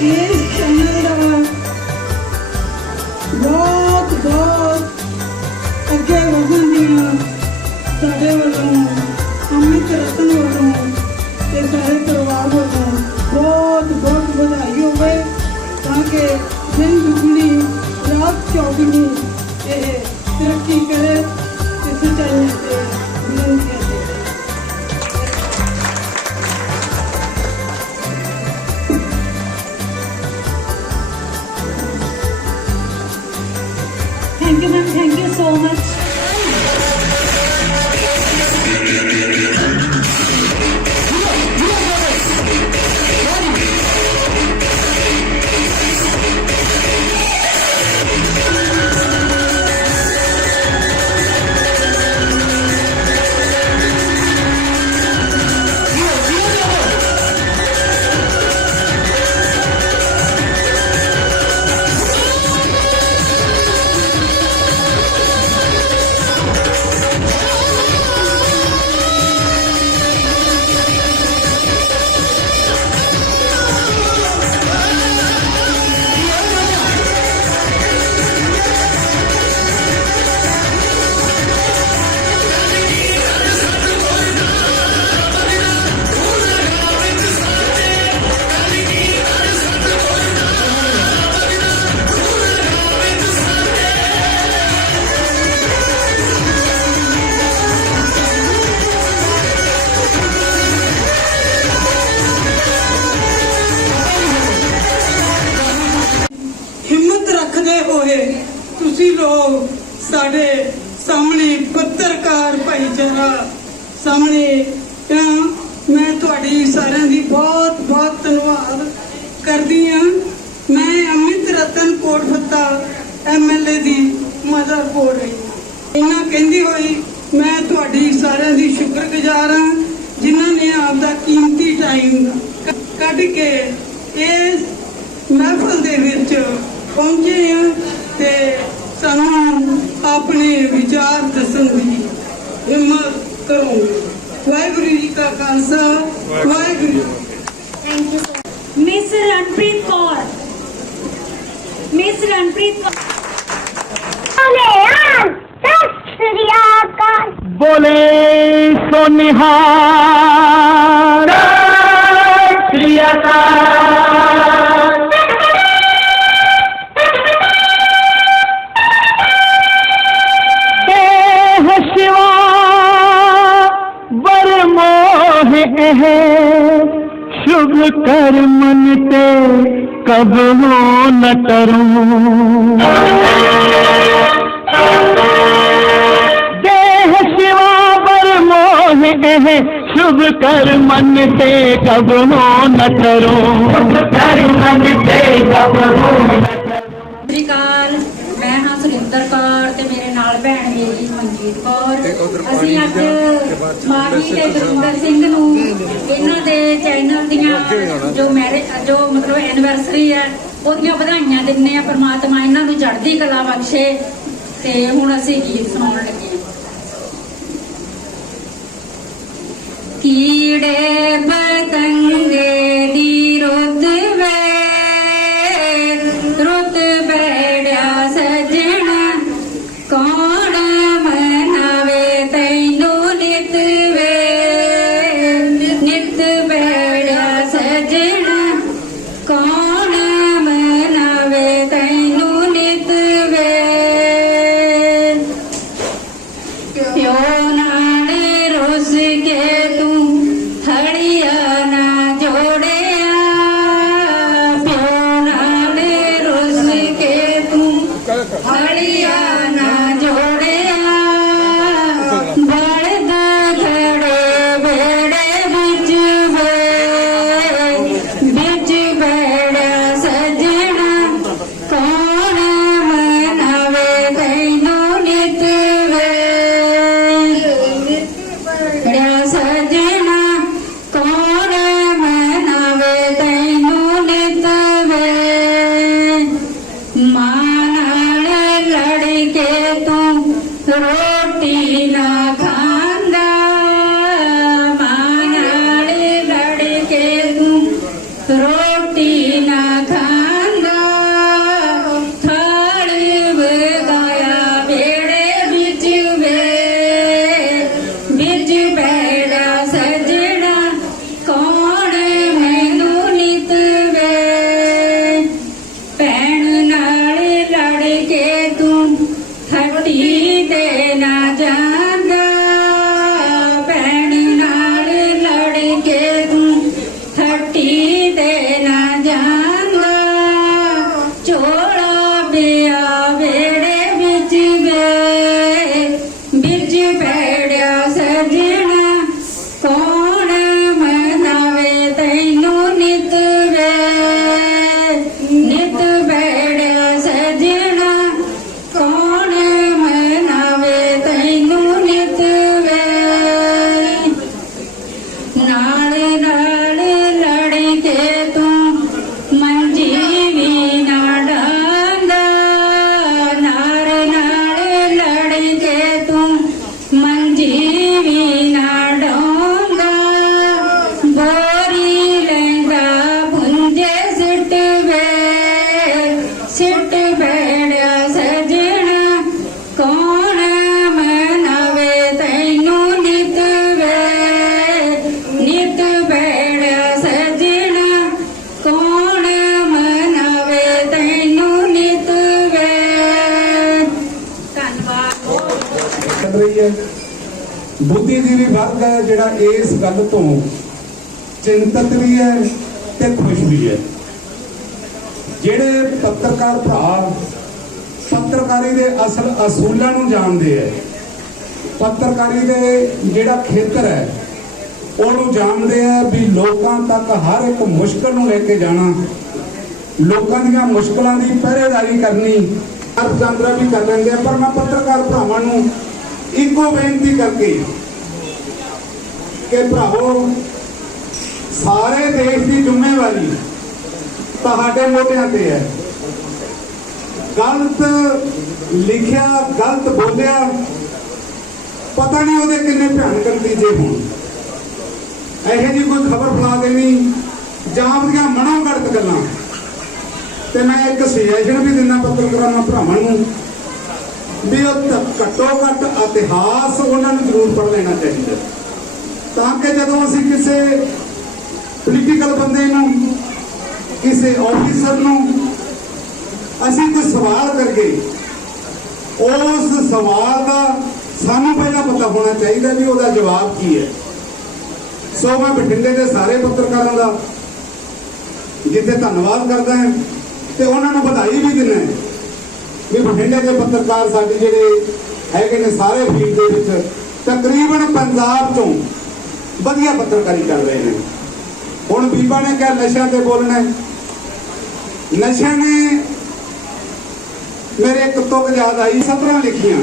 इस चैनल का बहुत बहुत अगे वधन दियां साडे वालों अमित रतन वालों ते सारे परिवार वालों बहुत बहुत बधाई होवे ताकि दिन दुगनी रात चौगुनी तरक्की करे इस चैनल से विनती है। Thank you, ma'am. Thank you so much. ਤੁਸੀਂ ਲੋग ਸਾਡੇ ਸਾਹਮਣੇ ਪੱਤਰਕਾਰ ਭਾਈਚਾਰਾ ਸਾਹਮਣੇ मैं ਤੁਹਾਡੀ ਸਾਰਿਆਂ ਦੀ ਬਹੁਤ ਬਹੁਤ ਧੰਨਵਾਦ ਕਰਦੀ ਹਾਂ। ਮੈਂ ਅਮਿਤ ਰਤਨ ਕੋਟਫੱਤਾ MLA ਦੀ ਮਦਰ ਬੋਲ ਰਹੀ ਹਾਂ। ਇਹਨਾਂ ਕਹਿੰਦੀ ਹੋਈ ਮੈਂ ਤੁਹਾਡੀ ਸਾਰਿਆਂ ਦੀ ਸ਼ੁਕਰਗੁਜ਼ਾਰ ਹਾਂ ਜਿਨ੍ਹਾਂ ਨੇ ਆਪਦਾ ਕੀਮਤੀ ਟਾਈਮ ਕੱਢ ਕੇ ਇਸ महफिल दे विच पहुंचे हैं ते सानू अपने विचार दसन दी हिम्मत करो। वाहिगुरू जी का Khalsa Waheguru. Thank you, sir. Miss Ranpreet Kaur. Miss Ranpreet Kaur. बोले सो निहार श्री अकाल। देह शिवा वर मोह है शुभ कर मन ते कब हो न करूं। देह शिवा वर मोह है शुभ कर मन ते कब हो न करूं। कर मन ते कब हो न ਸ੍ਰੀਕਾਲ। ਮੈਂ ਹਾਂ ਸੁਰਿੰਦਰ ਕੌਰ ਤੇ ਮੇਰੇ ਨਾਲ ਭੈਣ ਮੇਰੀ ਮਨਜੀਤ ਕੌਰ। ਅਸੀਂ ਅੱਜ ਮਾਹੀ ਤੇ ਗੁਰਿੰਦਰ ਸਿੰਘ ਨੂੰ ਇਹਨਾਂ ਦੇ ਚੈਨਲ ਦੀਆਂ ਜੋ ਮਤਲਬ ਐਨੀਵਰਸਰੀ ਹੈ ਉਹਦੀਆਂ ਵਧਾਈਆਂ ਦਿੰਦੇ ਆ। ਪਰਮਾਤਮਾ ਇਹਨਾਂ ਨੂੰ ਚੜ੍ਹਦੀ ਕਲਾ ਬਖਸ਼ੇ। ਤੇ ਹੁਣ ਅਸੀਂ ਗੀਤ ਸੁਣਾਉਣ ਲੱਗੇ ਹਾਂ। ਕੀੜੇ ਪਤੰਗੇ ਦੀ ਰੁੱਤ ਵੇ ਰੁੱਤ ਬੈੜਿਆ ਸਜਣਾ ਕੌਣ ਮਨਾਵੇ ਤੈਨੂੰ ਨਿਤ ਵੇ ਨਿਤ ਬੈੜਿਆ ਸਜਣਾ ਕੌਣ ਮਨਾਵੇ ਤੈਨੂੰ ਨਿਤ ਵੇ। ਪਿਓ ਨਾਲ ਰੁੱਸ ਕੇ ਤੂੰ ਹੜੀਆ ਨਾ ਜੋੜਿਆ। ਪਿਓ ਨਾਲ ਰੁੱਸ ਕੇ ਤੂੰ ਹੜੀਆ ਨਾ ਜੋੜਿਆ। ਬਲਦ ਖੜੇ ਵੇੜੇ ਵਿੱਚ ਵੇ ਵਿੱਚ ਬੈੜਿਆ बुद्धिजीवी वर्ग है जिहड़ा इस गल तो चिंतित भी है ते खुश भी है। जिहड़े पत्रकार भरा पत्रकारी दे असल असूलों नूं जानदे है, पत्रकारी दे जिहड़ा खेतर है ਉਹਨੂੰ ਜਾਣਦੇ ਆ ਵੀ ਲੋਕਾਂ ਤੱਕ ਹਰ ਇੱਕ ਮੁਸ਼ਕਲ ਨੂੰ ਲੈ ਕੇ ਜਾਣਾ, ਲੋਕਾਂ ਦੀਆਂ ਮੁਸ਼ਕਲਾਂ ਦੀ ਪਹਿਰੇਦਾਰੀ ਕਰਨੀ, ਅਰਜੰਦਰਾ ਵੀ ਕਰ ਲੈਂਦੇ ਆ। ਪਰ ਮੈਂ ਪੱਤਰਕਾਰ ਭਰਾਵਾਂ ਨੂੰ ਇੱਕੋ ਬੇਨਤੀ ਕਰਕੇ ਕਿ ਭਰਾਵੋ, ਸਾਰੇ ਦੇਸ਼ ਦੀ ਜ਼ਿੰਮੇਵਾਰੀ ਤੁਹਾਡੇ ਮੋਢਿਆਂ ਤੇ ਹੈ। ਗਲਤ ਲਿਖਿਆ, ਗਲਤ ਬੋਲਿਆ, ਪਤਾ ਨਹੀਂ ਉਹਦੇ ਕਿੰਨੇ ਭਿਆਨਕ ਨਤੀਜੇ ਹੋਣ। ਇਹੋ ਜਿਹੀ ਕੋਈ ਖਬਰ ਫੈਲਾ ਦੇਣੀ ਜਾਂ ਆਪਣੀਆਂ ਮਨੋਗਤ ਗੱਲਾਂ, ਤੇ ਮੈਂ ਇੱਕ ਸੁਜੈਸ਼ਨ ਵੀ ਦਿੰਦਾ ਪੱਤਰਕਾਰਾਂ ਭਰਾਵਾਂ ਨੂੰ ਵੀ ਉਹ ਘੱਟੋ ਘੱਟ ਇਤਿਹਾਸ ਉਹਨਾਂ ਨੂੰ ਜ਼ਰੂਰ ਪੜ੍ਹ ਲੈਣਾ ਚਾਹੀਦਾ, ਤਾਂ ਕਿ ਜਦੋਂ ਅਸੀਂ ਕਿਸੇ ਪੋਲੀਟੀਕਲ ਬੰਦੇ ਨੂੰ, ਕਿਸੇ ਆਫੀਸਰ ਨੂੰ ਅਸੀਂ ਕੋਈ ਸਵਾਲ ਕਰੀਏ, ਉਸ ਸਵਾਲ ਦਾ ਸਾਨੂੰ ਪਹਿਲਾਂ ਪਤਾ ਹੋਣਾ ਚਾਹੀਦਾ ਵੀ ਉਹਦਾ ਜਵਾਬ ਕੀ ਹੈ। ਸੋ ਮੈਂ ਬਠਿੰਡੇ ਦੇ ਸਾਰੇ ਪੱਤਰਕਾਰਾਂ ਦਾ ਜਿੱਥੇ ਧੰਨਵਾਦ ਕਰਦਾ ਹਾਂ ਤੇ ਉਹਨਾਂ ਨੂੰ ਵਧਾਈ ਵੀ ਦਿੰਦਾ ਵੀ ਬਠਿੰਡੇ ਦੇ ਪੱਤਰਕਾਰ ਸਾਡੇ ਜਿਹੜੇ ਹੈਗੇ ਨੇ ਸਾਰੇ ਫੀਲਡ ਦੇ ਵਿੱਚ ਤਕਰੀਬਨ ਪੰਜਾਬ ਤੋਂ ਵਧੀਆ ਪੱਤਰਕਾਰੀ ਕਰ ਰਹੇ ਨੇ। ਹੁਣ ਬੀਬਾ ਨੇ ਕਿਹਾ ਨਸ਼ਿਆਂ ਤੇ ਬੋਲਣਾ, ਨਸ਼ਿਆਂ ਨੇ ਮੇਰੇ ਇੱਕ ਤੁਕ ਯਾਦ ਆਈ, 17 ਲਿਖੀਆਂ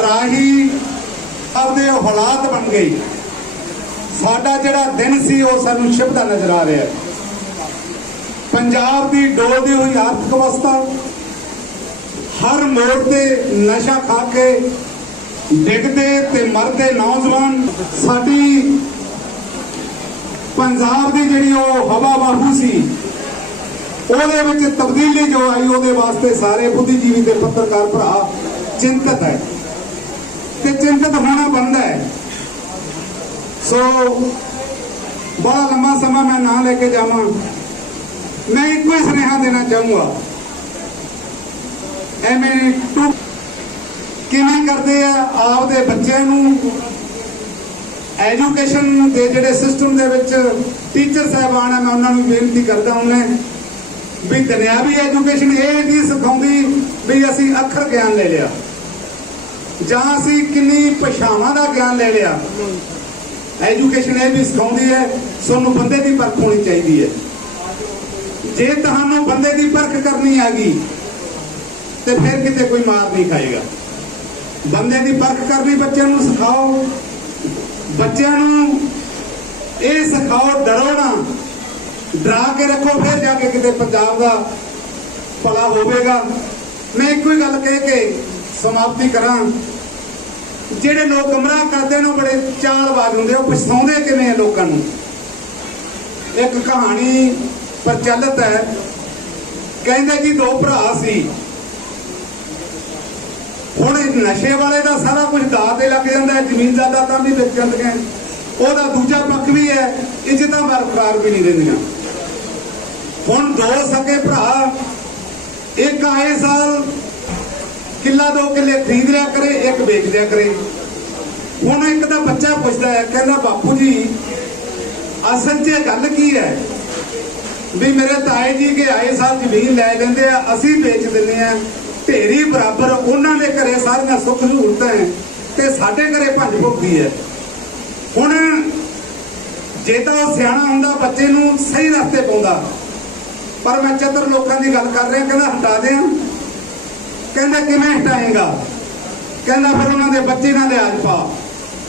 ਰਾਹੀ ਆਪਦੇ ਹਾਲਾਤ ਬਣ ਗਏ। ਸਾਡਾ ਜਿਹੜਾ ਦਿਨ ਸੀ ਉਹ ਸਾਨੂੰ ਸ਼ਿਵਦਾ ਨਜ਼ਰ ਆ ਰਿਹਾ। ਪੰਜਾਬ ਦੀ ਡੋਲਦੀ ਹੋਈ ਆਰਥਿਕ ਅਵਸਥਾ, ਹਰ ਮੋੜ ਤੇ ਨਸ਼ਾ ਖਾ ਕੇ ਡਿੱਗਦੇ ਤੇ ਮਰਦੇ ਨੌਜਵਾਨ, ਸਾਡੀ ਪੰਜਾਬ ਦੀ ਜਿਹੜੀ ਉਹ ਹਵਾ ਬਾਹੂ ਸੀ ਉਹਦੇ ਵਿੱਚ ਤਬਦੀਲੀ ਜੋ ਆਈ, ਉਹਦੇ ਵਾਸਤੇ ਸਾਰੇ ਬੁੱਧੀਜੀਵੀ ਤੇ ਪੱਤਰਕਾਰ ਭਰਾ ਚਿੰਤਤ ਹੈ ਤੇ ਚਿੰਤਤ ਹੋਣਾ ਬਣਦਾ ਹੈ। ਸੋ ਬੜਾ ਲੰਮਾ ਸਮਾਂ ਮੈਂ ਨਾ ਲੈ ਕੇ ਜਾਵਾਂ, ਮੈਂ ਇੱਕੋ ਹੀ ਸੁਨੇਹਾ ਦੇਣਾ ਚਾਹੂੰਗਾ। ਐਵੇਂ ਕਿਵੇਂ ਕਰਦੇ ਆ ਆਪਦੇ ਬੱਚਿਆਂ ਨੂੰ ਐਜੂਕੇਸ਼ਨ ਦੇ ਜਿਹੜੇ ਸਿਸਟਮ ਦੇ ਵਿੱਚ ਟੀਚਰ ਸਾਹਿਬਾਨ ਆ, ਮੈਂ ਉਹਨਾਂ ਨੂੰ ਬੇਨਤੀ ਕਰਦਾ ਹਾਂ ਵੀ ਦੁਨਿਆਵੀ ਐਜੂਕੇਸ਼ਨ ਇਹ ਨਹੀਂ ਸਿਖਾਉਂਦੀ ਵੀ ਅਸੀਂ ਅੱਖਰ ਗਿਆਨ ਲੈ ਲਿਆ ਜਾਂ ਅਸੀਂ ਕਿੰਨੀ ਭਾਸ਼ਾਵਾਂ ਦਾ ਗਿਆਨ ਲੈ ਲਿਆ। ਐਜੂਕੇਸ਼ਨ ਇਹ ਵੀ ਸਿਖਾਉਂਦੀ ਹੈ ਤੁਹਾਨੂੰ ਬੰਦੇ ਦੀ ਪਰਖ ਹੋਣੀ ਚਾਹੀਦੀ ਹੈ। ਜੇ ਤੁਹਾਨੂੰ ਬੰਦੇ ਦੀ ਪਰਖ ਕਰਨੀ ਆ ਗਈ ਤੇ ਫਿਰ ਕਿਤੇ ਕੋਈ ਮਾਰ ਨਹੀਂ ਖਾਏਗਾ। ਬੰਦੇ ਦੀ ਪਰਖ ਕਰਨੀ ਬੱਚਿਆਂ ਨੂੰ ਸਿਖਾਓ, ਬੱਚਿਆਂ ਨੂੰ ਇਹ ਸਿਖਾਓ ਡਰੋ ਨਾ, ਡਰਾ ਕੇ ਰੱਖੋ, ਫਿਰ ਜਾ ਕੇ ਕਿਤੇ ਪੰਜਾਬ ਦਾ ਭਲਾ ਹੋਵੇਗਾ। ਮੈਂ ਇੱਕੋ ਹੀ ਗੱਲ ਕਹਿ ਕੇ ਸਮਾਪਤੀ ਕਰਾਂ, ਜਿਹੜੇ ਲੋਕ ਗੁੰਮਰਾਹ ਕਰਦੇ ਨੇ ਉਹ ਬੜੇ ਚਾਲਬਾਜ਼ ਹੁੰਦੇ, ਉਹ ਪਛਤਾਉਂਦੇ ਕਿਵੇਂ ਆ ਲੋਕਾਂ ਨੂੰ। ਇੱਕ ਕਹਾਣੀ ਪ੍ਰਚਲਿਤ ਹੈ, ਕਹਿੰਦੇ ਜੀ ਦੋ ਭਰਾ ਸੀ, ਹੁਣ ਨਸ਼ੇ ਵਾਲੇ ਦਾ ਸਾਰਾ ਕੁਝ ਦਾਅ ਤੇ ਲੱਗ ਜਾਂਦਾ, ਜ਼ਮੀਨ ਜਾਇਦਾਦਾਂ ਵੀ ਵਿਕ ਜਾਂਦੀਆਂ, ਉਹਦਾ ਦੂਜਾ ਪੱਖ ਵੀ ਹੈ, ਇੱਜ਼ਤਾਂ ਬਰਕਰਾਰ ਵੀ ਨਹੀਂ ਰਹਿੰਦੀਆਂ। ਹੁਣ ਦੋ ਸਕੇ ਭਰਾ, ਇੱਕ ਆਏ ਸਾਲ ਕਿੱਲਾ 2 ਕਿੱਲੇ ਖਰੀਦ ਲਿਆ ਕਰੇ, ਇੱਕ ਵੇਚ ਲਿਆ ਕਰੇ। ਹੁਣ ਇੱਕ ਦਾ ਬੱਚਾ ਪੁੱਛਦਾ ਹੈ, ਕਹਿੰਦਾ ਬਾਪੂ ਜੀ ਅਸਲ 'ਚ ਗੱਲ ਕੀ ਹੈ ਵੀ ਮੇਰੇ ਤਾਏ ਜੀ ਕੇ ਆਏ ਸਾਲ ਜ਼ਮੀਨ ਲੈ ਲੈਂਦੇ ਆ, ਅਸੀਂ ਵੇਚ ਦਿੰਦੇ ਆ, ਢੇਰੀ ਬਰਾਬਰ ਉਹਨਾਂ ਦੇ ਘਰੇ ਸਾਰੀਆਂ ਸੁੱਖ ਸਹੂਲਤਾਂ ਹੈ ਤੇ ਸਾਡੇ ਘਰੇ ਭੰਜ ਭੁਗਦੀ ਹੈ। ਹੁਣ ਜੇ ਤਾਂ ਉਹ ਸਿਆਣਾ ਹੁੰਦਾ ਬੱਚੇ ਨੂੰ ਸਹੀ ਰਸਤੇ ਪਾਉਂਦਾ, ਪਰ ਮੈਂ ਚਤਰ ਲੋਕਾਂ ਦੀ ਗੱਲ ਕਰ ਰਿਹਾ। ਕਹਿੰਦਾ ਹਟਾ ਦਿਆਂ, ਕਹਿੰਦਾ ਕਿਵੇਂ ਹਟਾਏਗਾ, ਕਹਿੰਦਾ ਫਿਰ ਉਹਨਾਂ ਦੇ ਬੱਚੇ ਨਾਲ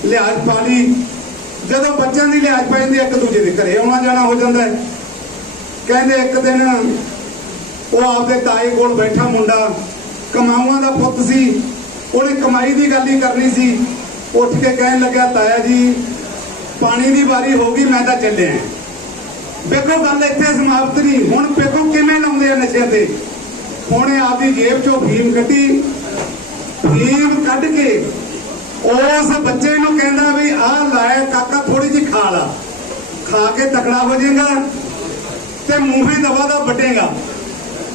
ਲਿਹਾਜ਼ ਪਾ ਲਈ। ਜਦੋਂ ਬੱਚਿਆਂ ਦੀ ਲਿਹਾਜ਼ ਪੈ ਜਾਂਦੀ, ਇੱਕ ਦੂਜੇ ਦੇ ਘਰੇ ਆਉਣਾ ਜਾਣਾ ਹੋ ਜਾਂਦਾ ਹੈ। ਕਹਿੰਦੇ ਇੱਕ ਦਿਨ ਉਹ ਆਪਦੇ ਤਾਏ ਕੋਲ ਬੈਠਾ ਮੁੰਡਾ, ਕਮਾਊਆਂ ਦਾ ਪੁੱਤ ਸੀ, ਉਹਨੇ ਕਮਾਈ ਦੀ ਗੱਲ ਹੀ ਕਰਨੀ ਸੀ। ਉੱਠ ਕੇ ਕਹਿਣ ਲੱਗਾ, ਤਾਇਆ ਜੀ ਪਾਣੀ ਦੀ ਵਾਰੀ ਹੋ ਗਈ, ਮੈਂ ਤਾਂ ਚੱਲਿਆ। ਵੇਖੋ ਗੱਲ ਇੱਥੇ ਸਮਾਪਤ ਨਹੀਂ। ਹੁਣ ਵੇਖੋ ਕਿਵੇਂ ਲਾਉਂਦੇ ਆ ਨਸ਼ਿਆਂ ਤੇ। ਉਹਨੇ ਆਪਦੀ ਜੇਬ ਚੋਂ ਫੀਮ ਕੱਢੀ, ਫੀਮ ਕੱਢ ਕੇ ਉਸ ਬੱਚੇ ਨੂੰ ਕਹਿੰਦਾ ਵੀ ਆਹ ਲਾਇਆ ਕਾਕਾ, ਥੋੜੀ ਜਿਹੀ ਖਾ ਲਾ, ਖਾ ਕੇ ਤਕੜਾ ਹੋ ਜਾਏਗਾ ਤੇ ਮੂੰਹੇ ਦਵਾ ਦਾ ਵੱਡੇਗਾ।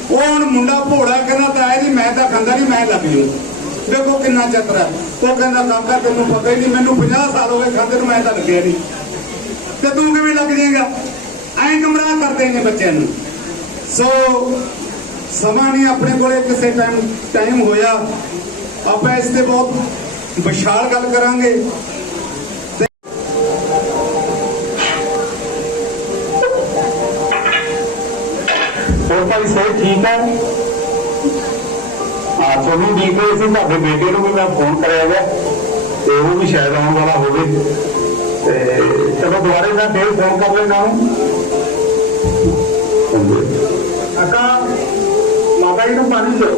ਉਹ ਹੁਣ ਮੁੰਡਾ ਭੋੜਾ ਕਹਿੰਦਾ ਤਾਇਆ ਜੀ ਮੈਂ ਤਾਂ ਖਾਂਦਾ ਨਹੀਂ, ਮੈਂ ਲੱਗ ਜੂ। देखो कितना चतरा है। वो कहना काका तेनों पता ही नहीं, मैनू 50 साल हो गए खाते ਨੂੰ, मैं तो लग्या नहीं, ते तू किवें लग जाएगा। ऐ गुमराह करते हैं बच्चों नूं। सो समा नहीं अपने कोले, किसी टाइम होया आप इस ते बहुत विशाल गल करांगे। ਹੋਰ ਭਾਈ ਸਭ ਠੀਕ ਹੈ। ਤੁਹਾਨੂੰ ਦੇਖ ਰਹੇ ਸੀ, ਤੁਹਾਡੇ ਬੇਟੇ ਨੂੰ ਵੀ ਮੈਂ ਫੋਨ ਕਰਿਆ ਗਿਆ ਤੇ ਉਹ ਵੀ ਸ਼ਾਇਦ ਆਉਣ ਵਾਲਾ ਹੋਵੇ, ਤੇ ਚਲੋ ਦੁਬਾਰੇ ਮੈਂ ਫੇਰ ਫੋਨ ਕਰ ਲੈਣਾ ਉਹਨੂੰ। ਕਾਕਾ ਮਾਤਾ ਜੀ ਨੂੰ ਪਾਣੀ ਦਿਓ।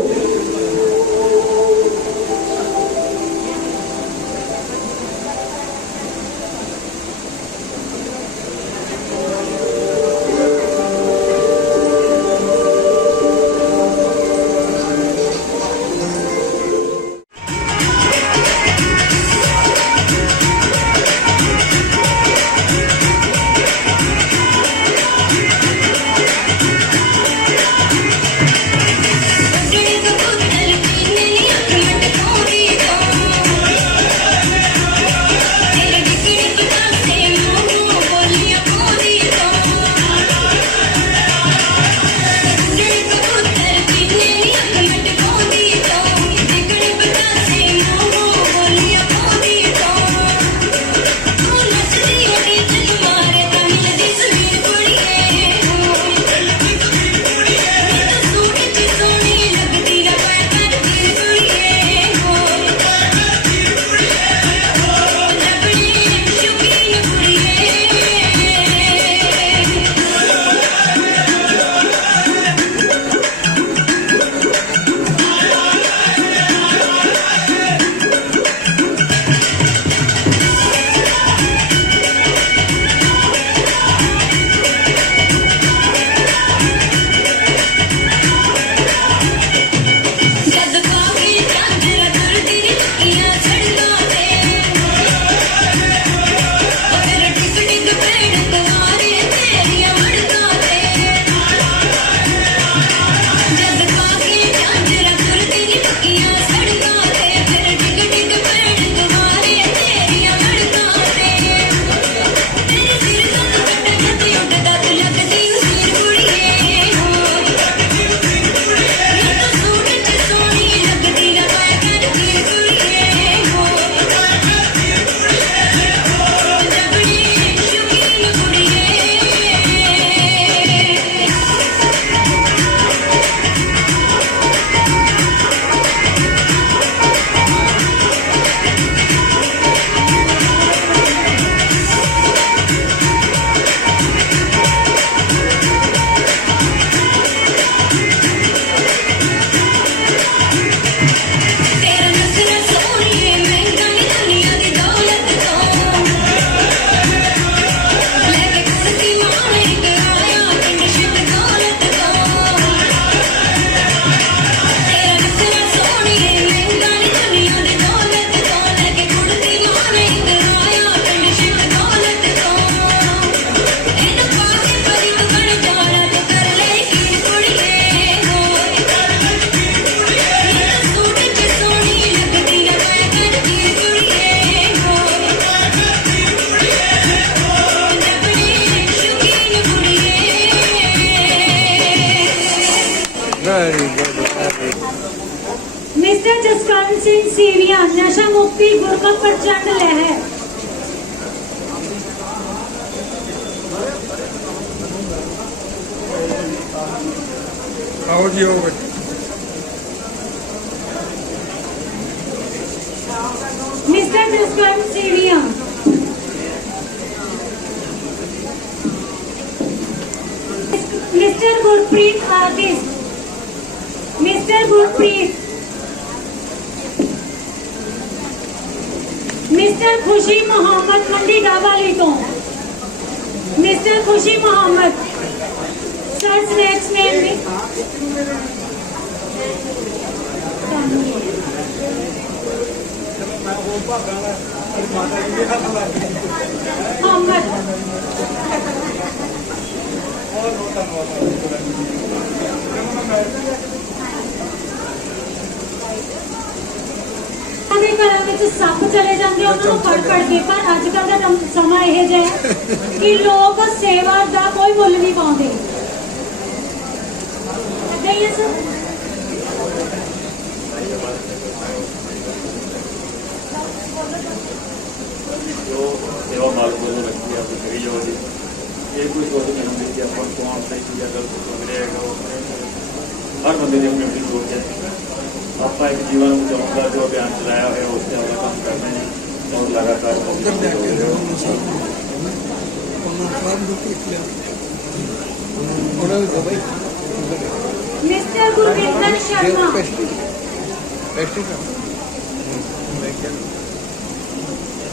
मिस्टर जसवंत सिंह सीविया नशा मुक्ति गुरमत प्रचंड लहर। आओ जी आओ बच्चे। Mister Jaswant सीविया mister Gurpreet artist mister Gurpreet mister खुशी मोहम्मद मंडी डावाली तो मिस्टर खुशी मोहम्मद सर नेक्स्ट नेम भी मोहम्मद ਸੱਪ ਚਲੇ ਜਾਂਦੇ ਉਹਨਾਂ ਨੂੰ ਫੜ ਕੇ, ਪਰ ਅੱਜ ਕੱਲ੍ਹ ਦਾ ਸਮਾਂ ਇਹ ਜਿਹਾ ਹੈ ਕਿ ਲੋਕ ਸੇਵਾ ਦਾ ਕੋਈ ਮੁੱਲ ਨਹੀਂ ਪਾਉਂਦੇ। ਏਦਾਂ ਹੀ ਹੈ ਸਰ। जो सेवा मार्ग को रखी है आपको करी जाओ जी। ये कोई सोच नहीं होती कि आप कौन सही चीज़ अगर सोच रहे हो, हर बंदे की अपनी अपनी सोच है। आप एक जीवन बचाने का जो अभियान चलाया है उससे अपना काम कर रहे हैं और लगातार mister Gurvinder Sharma,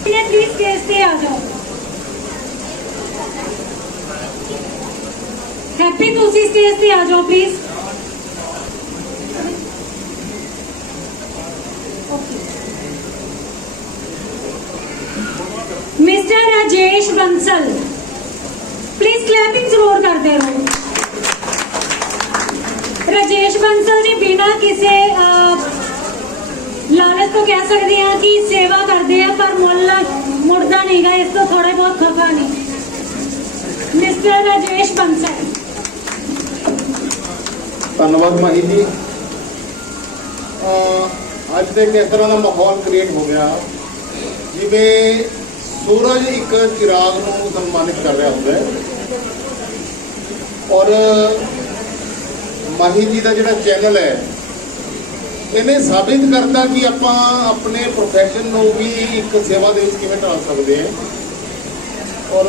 please stage पे आ जाओ। हैप्पी तुसी स्टेज पे आ जाओ please. Mister Rajesh Bansal, please clapping जरूर करते रहो। राजेश बंसल जी बिना किसी लालच तो कह सकते हैं कि सेवा करते हैं पर मुल मुड़ता नहीं गा, इस तो थोड़े बहुत खफा नहीं। मिस्टर राजेश बंसल। ਧੰਨਵਾਦ ਮਾਹੀ ਜੀ। ਅੱਜ ਦੇ ਕਿਸ ਤਰ੍ਹਾਂ ਦਾ ਮਾਹੌਲ ਕ੍ਰੀਏਟ ਹੋ ਗਿਆ ਜਿਵੇਂ ਸੂਰਜ ਇੱਕ ਚਿਰਾਗ ਨੂੰ ਸਨਮਾਨਿਤ ਕਰ ਰਿਹਾ ਹੁੰਦਾ ਹੈ ਔਰ ਮਾਹੀ ਜੀ ਦਾ ਜਿਹੜਾ ਚੈਨਲ ਹੈ ਇਹਨੇ ਸਾਬਿਤ ਕਰਤਾ ਕਿ ਆਪਾਂ ਆਪਣੇ ਪ੍ਰੋਫੈਸ਼ਨ ਨੂੰ ਵੀ ਇੱਕ ਸੇਵਾ ਦੇ ਵਿੱਚ ਕਿਵੇਂ ਢਾਲ ਸਕਦੇ ਹਾਂ ਔਰ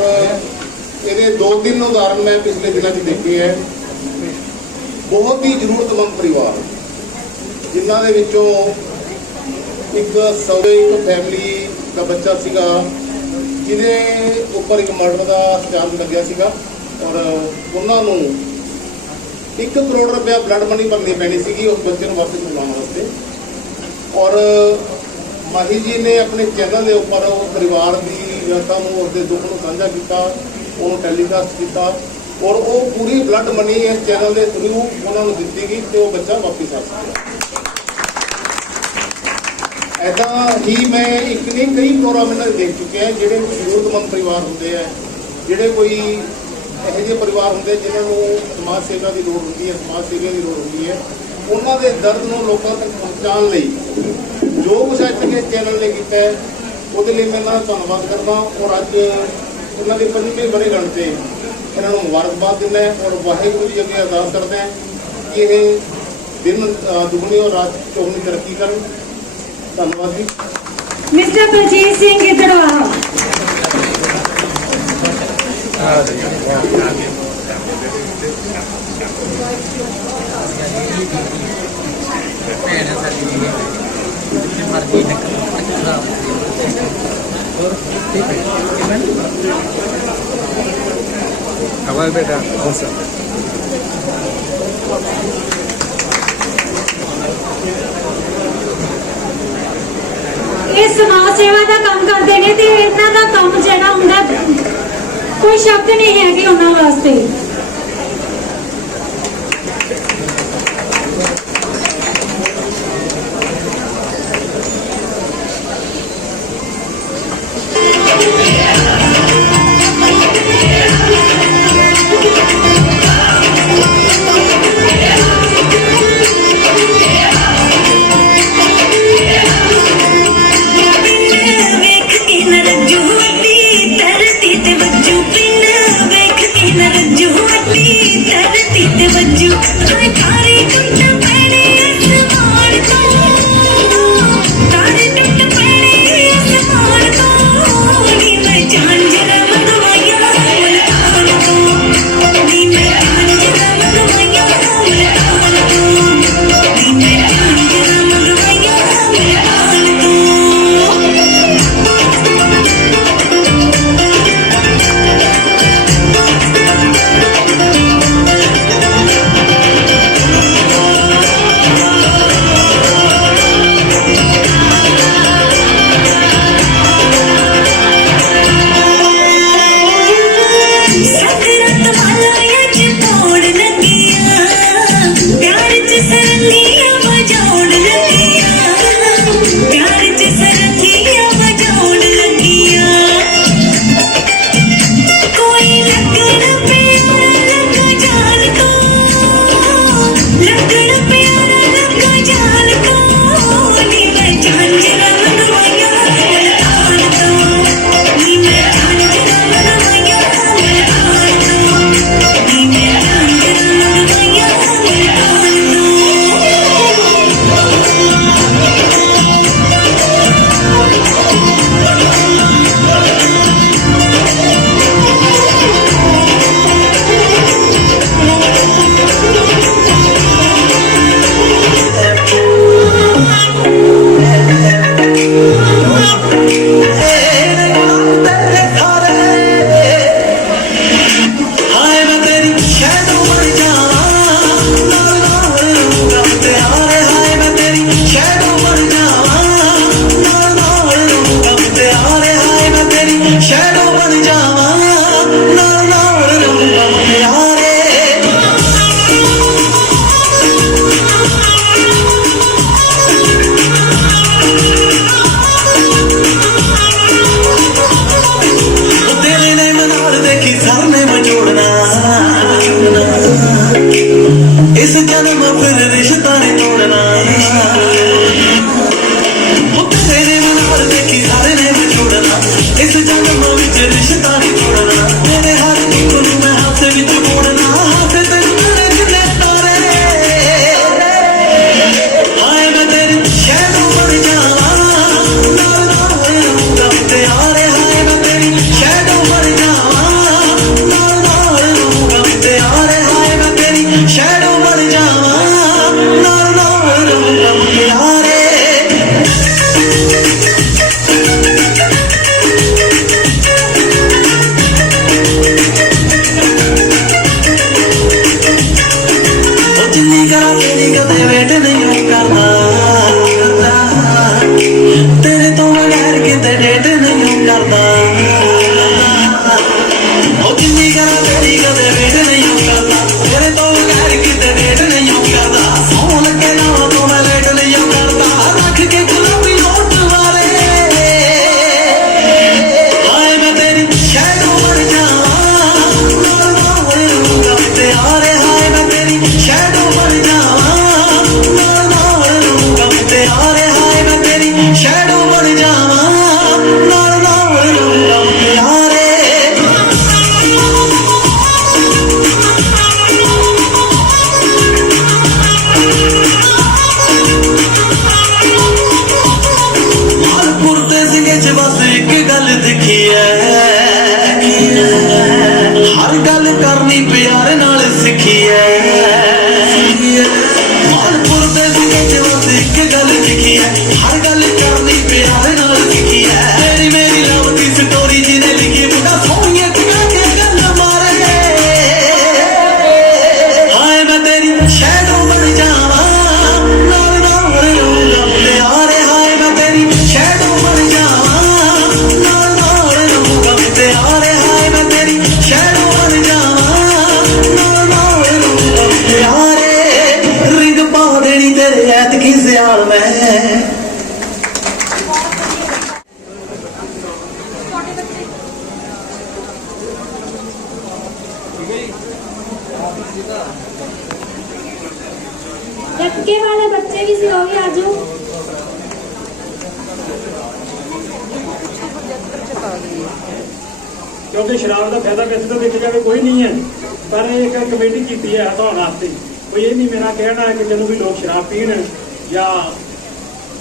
ਇਹਦੇ 2-3 ਉਦਾਹਰਨ ਮੈਂ ਪਿਛਲੇ ਦਿਨਾਂ 'ਚ ਦੇਖੇ ਹੈ। ਬਹੁਤ ਹੀ ਜ਼ਰੂਰਤਮੰਦ ਪਰਿਵਾਰ ਜਿਨ੍ਹਾਂ ਦੇ ਵਿੱਚੋਂ ਇੱਕ ਫੈਮਿਲੀ ਦਾ ਬੱਚਾ ਸੀਗਾ ਜਿਹਦੇ ਉੱਪਰ ਇੱਕ ਮਰਡਰ ਦਾ ਚਾਰਜ ਲੱਗਿਆ ਸੀਗਾ ਔਰ ਉਹਨਾਂ ਨੂੰ 1 ਕਰੋੜ ਰੁਪਇਆ ਬਲੱਡ ਮਨੀ ਭਰਨੀ ਪੈਣੀ ਸੀਗੀ ਉਸ ਬੱਚੇ ਨੂੰ ਵਾਪਸ ਬੁਲਾਉਣ ਵਾਸਤੇ ਔਰ ਮਾਹੀ ਜੀ ਨੇ ਆਪਣੇ ਚੈਨਲ ਦੇ ਉੱਪਰ ਉਹ ਪਰਿਵਾਰ ਦੀ ਵਿਅਸਤਾ ਨੂੰ ਉਸਦੇ ਦੁੱਖ ਨੂੰ ਸਾਂਝਾ ਕੀਤਾ, ਉਹਨੂੰ ਟੈਲੀਕਾਸਟ ਕੀਤਾ ਔਰ ਉਹ ਪੂਰੀ ਬਲੱਡ ਮਨੀ ਇਸ ਚੈਨਲ ਦੇ ਥਰੂ ਉਹਨਾਂ ਨੂੰ ਦਿੱਤੀ ਗਈ ਤੇ ਉਹ ਬੱਚਾ ਵਾਪਸ ਆ ਸਕਿਆ। ऐसा ही मैं एक नहीं कई प्रोग्राम देख चुके हैं ਜਿਹੜੇ ਜ਼ਰੂਰਤਮੰਦ ਪਰਿਵਾਰ ਹੁੰਦੇ ਆ ਜਿਹੜੇ ਕੋਈ ਇਹੋ ਜਿਹੇ ਪਰਿਵਾਰ ਹੁੰਦੇ ਜਿਨ੍ਹਾਂ ਨੂੰ ਸਮਾਜ ਸੇਵਾ ਦੀ ਲੋੜ ਹੁੰਦੀ ਹੈ, ਸਮਾਜ ਸੇਵਾ ਦੀ ਲੋੜ ਹੁੰਦੀ ਹੈ, ਉਹਨਾਂ ਦੇ ਦਰਦ ਨੂੰ ਲੋਕਾਂ ਤੱਕ ਪਹੁੰਚਾਉਣ ਲਈ ਜੋ ਕੁਝ ਅੱਜ ਤੱਕ ਇਸ ਚੈਨਲ ਨੇ ਕੀਤਾ ਹੈ ਉਹਦੇ ਲਈ ਮੈਂ ਇਹਨਾਂ ਦਾ ਧੰਨਵਾਦ ਕਰਦਾ ਔਰ ਅੱਜ ਉਹਨਾਂ ਦੇ 25ਵੇਂ ਵਰ੍ਹੇਗੰਢ ਤੇ ਇਹਨਾਂ ਨੂੰ ਮੁਬਾਰਕਬਾਦ ਦਿੰਦਾ ਔਰ ਵਾਹਿਗੁਰੂ ਜੀ ਅੱਗੇ ਅਰਦਾਸ ਕਰਦਾ ਕਿ ਇਹ ਦਿਨ ਦੁਗਣੀ ਔਰ ਰਾਤ ਚੌਗੁਣੀ ਤਰੱਕੀ ਕਰਨ। ਧੰਨਵਾਦ ਜੀ। मिस्टर बलजीत सिंह गिद्धड़वा। हमारे बेटा कौन सा ਇਹ ਸਮਾਜ ਸੇਵਾ ਦਾ ਕੰਮ ਕਰਦੇ ਨੇ ਤੇ ਇਹਨਾਂ ਦਾ ਕੰਮ ਜਿਹੜਾ ਹੁੰਦਾ ਕੋਈ ਸ਼ਬਦ ਨਹੀਂ ਹੈਗੇ ਉਹਨਾਂ ਵਾਸਤੇ। ਵੇਖ ਕੇ ਨਾ ਰੱਜੂ ਵੱਡੀ ਧਰਤੀ ਤੇ ਵੱਜੂ ਪਿੰਡ ਵੇਖ ਕੇ ਨਾ गल करनी प्यार नाल सिखी है मानपुर दे बस एक गल लिखी है हर गल करनी प्यार नाल सिखी है तेरी मेरी लव दी स्टोरी जिने लिखी मुंडा सोनिए टिका के गल मारे हाय मैं तेरी शैडो बन जावा नाल नाल रहूंगा प्यारे हाय मैं तेरी शैडो बन जावा नाल नाल रहूंगा प्यारे हाय मैं तेरी शैडो बन जावा नाल नाल रहूंगा प्यारे रिंग पा देनी तेरे ऐतकी सियाल में लटके वाले बच्चे भी सिलोगे आज क्योंकि शराब का फायदा वैसे तो देखा जाए कोई नहीं है पर एक कमेटी की है हटाने वास्ते कोई ये नहीं मेरा कहना है कि चलो भी लोग शराब पीन या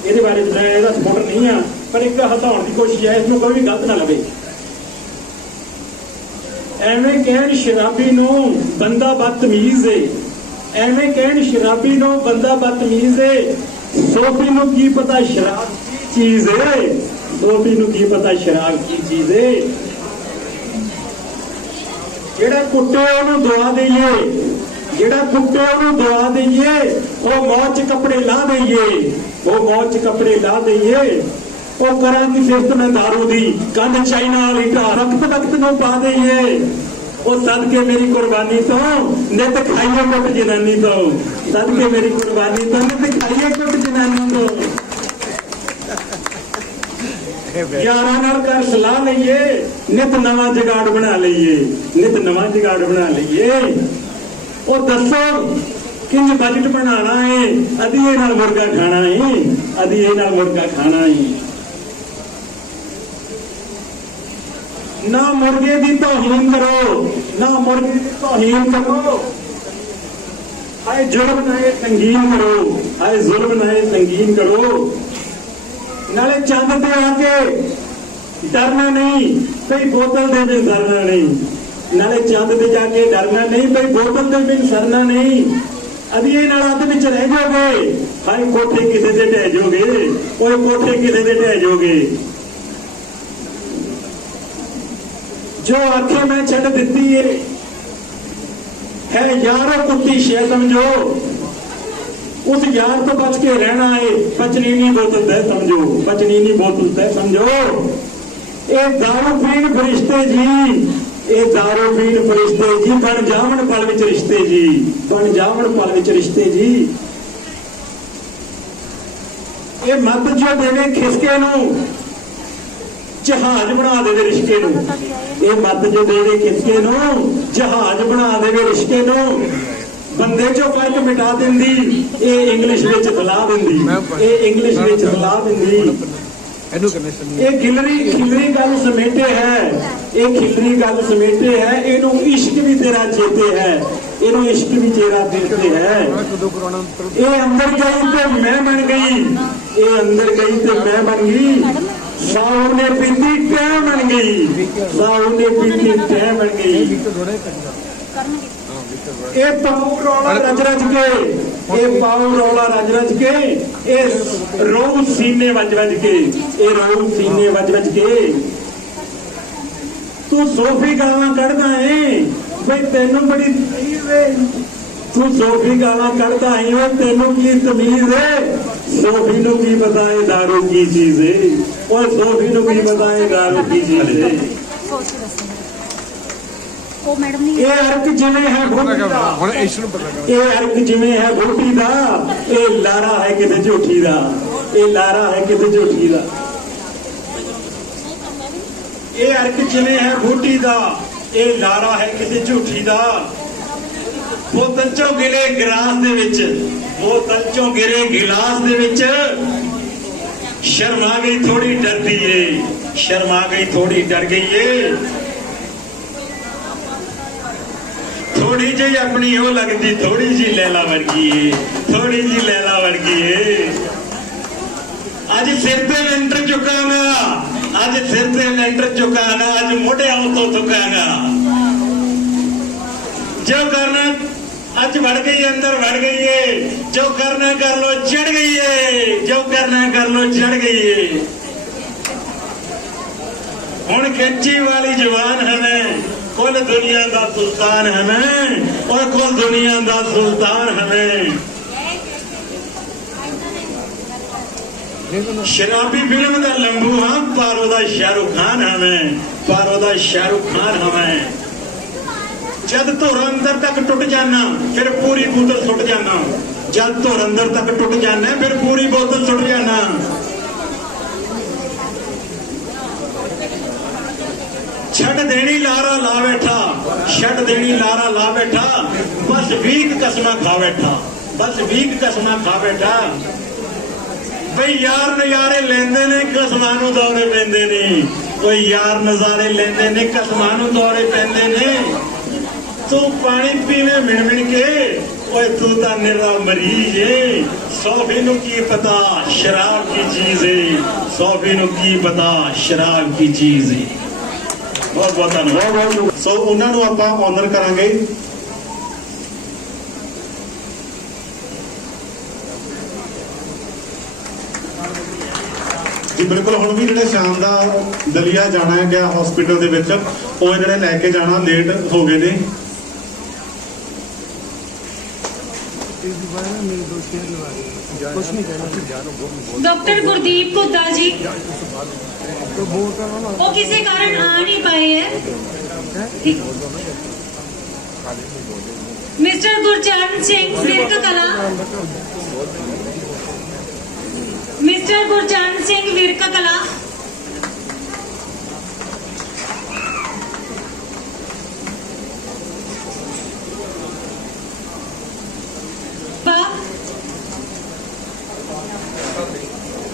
ये बारे मैं ਇਹਦਾ सपोर्ट नहीं है पर एक हटाने की कोशिश है इसमें कोई भी गलत ना लगे ਐਵੇਂ ਕਹਿਣ ਸ਼ਰਾਬੀ ਨੂੰ ਬੰਦਾ ਬਦਤਮੀਜ਼ ਏ ਐਵੇਂ ਕਹਿਣ ਸ਼ਰਾਬੀ ਨੂੰ ਬੰਦਾ ਬਦਤਮੀਜ਼ ਏ ਸੋਫੀ ਨੂੰ ਕੀ ਪਤਾ ਸ਼ਰਾਬ ਕੀ ਚੀਜ਼ ਏ ਸੋਫੀ ਨੂੰ ਕੀ ਪਤਾ ਸ਼ਰਾਬ ਕੀ ਚੀਜ਼ ਏ ਜਿਹੜਾ ਕੁੱਟੇ ਉਹਨੂੰ ਦੁਆ ਦੇਈਏ ਜਿਹੜਾ ਕੁੱਟੇ ਉਹਨੂੰ ਦੁਆ ਦੇਈਏ ਉਹ ਮੌਤ 'ਚ ਕੱਪੜੇ ਲਾ ਦੇਈਏ ਉਹ ਮੌਤ 'ਚ ਕੱਪੜੇ ਲਾ ਦੇਈਏ ਉਹ ਕਰਾਂਗੀ ਸਿਫਤ ਮੈਂ ਦਾਰੂ ਦੀ ਕੰਨ ਚਾਈਨਾ ਵਾਲੀ ਢਾ ਰਖਤ ਵਕਤ ਨੂੰ ਪਾ ਦੇਈਏ ਉਹ ਸਦਕੇ ਮੇਰੀ ਕੁਰਬਾਨੀ ਤੋਂ ਨਿਤ ਖਾਈਏ ਕੁੱਟ ਜਨਾਨੀ ਤੋਂ ਸਦਕੇ ਮੇਰੀ ਕੁਰਬਾਨੀ ਤੋਂ ਨਿਤ ਖਾਈਏ ਕੁੱਟ ਜਨਾਨੀ ਤੋਂ ਯਾਰਾਂ ਨਾਲ ਕਰ ਸਲਾਹ ਲਈਏ ਨਿਤ ਨਵਾਂ ਜਗਾੜ ਬਣਾ ਲਈਏ ਨਿਤ ਨਵਾਂ ਜਗਾੜ ਬਣਾ ਲਈਏ ਉਹ ਦੱਸੋ ਕਿੰਜ ਬਜਟ ਬਣਾਉਣਾ ਹੈ ਅਧੀਏ ਨਾਲ ਮੁਰਗਾ ਖਾਣਾ ਹੈ ਅਧੀਏ ਨਾਲ ਮੁਰਗਾ ਖਾਣਾ ਹੈ ना मुर्गे की तौहीन करो ना मुर्गे की तौहीन करो हाय जुर्म नाए संगीन करो हाय जुर्म नाए संगीन करो नाले चंद पे आके डरना नहीं कोई बोतल दे बिन सरना नहीं नाले चंद पे जाके डरना नहीं कोई बोतल दे बिन सरना नहीं अधीए नाल अध विच रह जाओगे हाय कोठे किसे दे ढह जाओगे ओए कोठे किसे दे ढह जाओगे जो आखे मैं छड़ दिती है यारो कुत्ती शे समझो उस यार तो बच के रहना है पचनीनी बोतल तय समझो पचनीनी बोतल तय समझो ये दारू पीण फरिश्ते जी ये दारू पीण फरिश्ते जी बन जावन पल विच रिश्ते जी बन जावन पल विच रिश्ते जी ये मत जो देवे खिसके नूं जहाज बना देवे रिश्ते नूं ਇਹ ਮੱਤ ਜੋ ਦੇਵੇ ਕਿਸਕੇ ਨੂੰ ਜਹਾਜ਼ ਬਣਾ ਦੇਵੇ ਰਿਸ਼ਤੇ ਨੂੰ ਬੰਦੇ ਚੋਂ ਫਰਕ ਮਿਟਾ ਦਿੰਦੀ ਇਹ ਇੰਗਲਿਸ਼ ਵਿੱਚ ਸਲਾਹ ਦਿੰਦੀ ਇਹ ਇੰਗਲਿਸ਼ ਵਿੱਚ ਸਲਾਹ ਦਿੰਦੀ ਇਹ ਖਿਲਰੀ ਗੱਲ ਸਮੇਟੇ ਹੈ ਇਹ ਖਿਲਰੀ ਗੱਲ ਸਮੇਟੇ ਹੈ ਇਹਨੂੰ ਇਸ਼ਕ ਵੀ ਤੇਰਾ ਚੇਤੇ ਹੈ ਇਹਨੂੰ ਇਸ਼ਕ ਵੀ ਤੇਰਾ ਚੇਤੇ ਹੈ ਇਹ ਅੰਦਰ ਗਈ ਤੇ ਮੈਂ ਬਣ ਗਈ ਇਹ ਅੰਦਰ ਗਈ ਤੇ ਮੈਂ ਬਣ ਗਈ साहू ने पीती टै बन गई साहू ने पीती टै बन गई ये पाऊ रौला रज के ये पाऊ रौला रज के ये रोह सीने वज के ये रोह सीने वज के तू सोफी गाला कढ़दा है भाई तेनू बड़ी तू सोफी गाला कढ़दा है तेनू की तमीज है सोफी नू की पता है दारू की चीज है और सोफी नू की पता है दारू की चीज है ये अर्क जिमें है भोटी दा ये अर्क जिमें है भोटी दा ये लारा है किते झूठी दा ये लारा है किते झूठी दा ये अर्क जिमें है भोटी दा ये लारा है किते झूठी दा बोतल चों गिरे गिलास दे विच बोतल चों गिरे गिलास दे विच शर्मा गई थोड़ी डरदी है शर्मा गई थोड़ी डर गई है थोड़ी जी अपनी हो लगती थोड़ी जी लैला वर्गी है थोड़ी जी लैला वर्गी है अज सिर ते लेंटर चुकागा अज सिर ते लेंटर चुकागा अज मोढ़ियां तो चुकागा जो करना अच बढ़ गई अंदर बढ़ गई है, जो करना कर लो चढ़ गई है, जो करना कर लो चढ़ गई है। हुण कच्ची वाली जवान हमें, कुल दुनिया का सुल्तान हमें, और कुल दुनिया का सुल्तान हमें। शराबी फिल्म का लंबू हाँ, पर ओदा शाहरुख खान हमें, पर ओदा शाहरुख खान हमें। जद धुर अंदर तक टुट जाना फिर पूरी बोतल सुट जाना, जद धुर अंदर तक टुट जाना फिर पूरी बोतल सुट जाना। छड़ देनी लारा ला बैठा, छड़ देनी लारा ला बैठा, बस 20 कसमां खा बैठा, बस 20 कसमां खा बैठा। बई यार नज़ारे लेंदे ने कसमां नूं दौरे पैंदे ने, कोई यार नज़ारे लेंदे ने कसमां नूं दौरे पैंदे ने। तू पानी पीवे मिण मिण के, ओए तू तां निरा मरीज है। सौफी नूं की पता शराब की चीज है, सौफी नूं की पता शराब की चीज है। बहुत बहुत धन्यवाद। ਸੋ ਉਹਨਾਂ ਨੂੰ ਆਪਾਂ ਆਨਰ ਕਰਾਂਗੇ। ਜੀ ਬਿਲਕੁਲ ਹੁਣ ਵੀ ਜਿਹੜੇ ਸ਼ਾਮ ਦਾ ਦਲੀਆ ਜਾਣਾ ਹੈ ਗਿਆ ਹਸਪੀਟਲ ਦੇ ਵਿੱਚ, ਉਹ ਜਿਹੜੇ ਲੈ ਕੇ ਜਾਣਾ ਲੇਟ ਹੋ ਗਏ ਨੇ। डॉक्टर गुरदीप घुद्दा जी वो किसी कारण आ नहीं पाए हैं। मिस्टर गुरचरण सिंह विरक कला, मिस्टर गुरचरण सिंह विरक कला,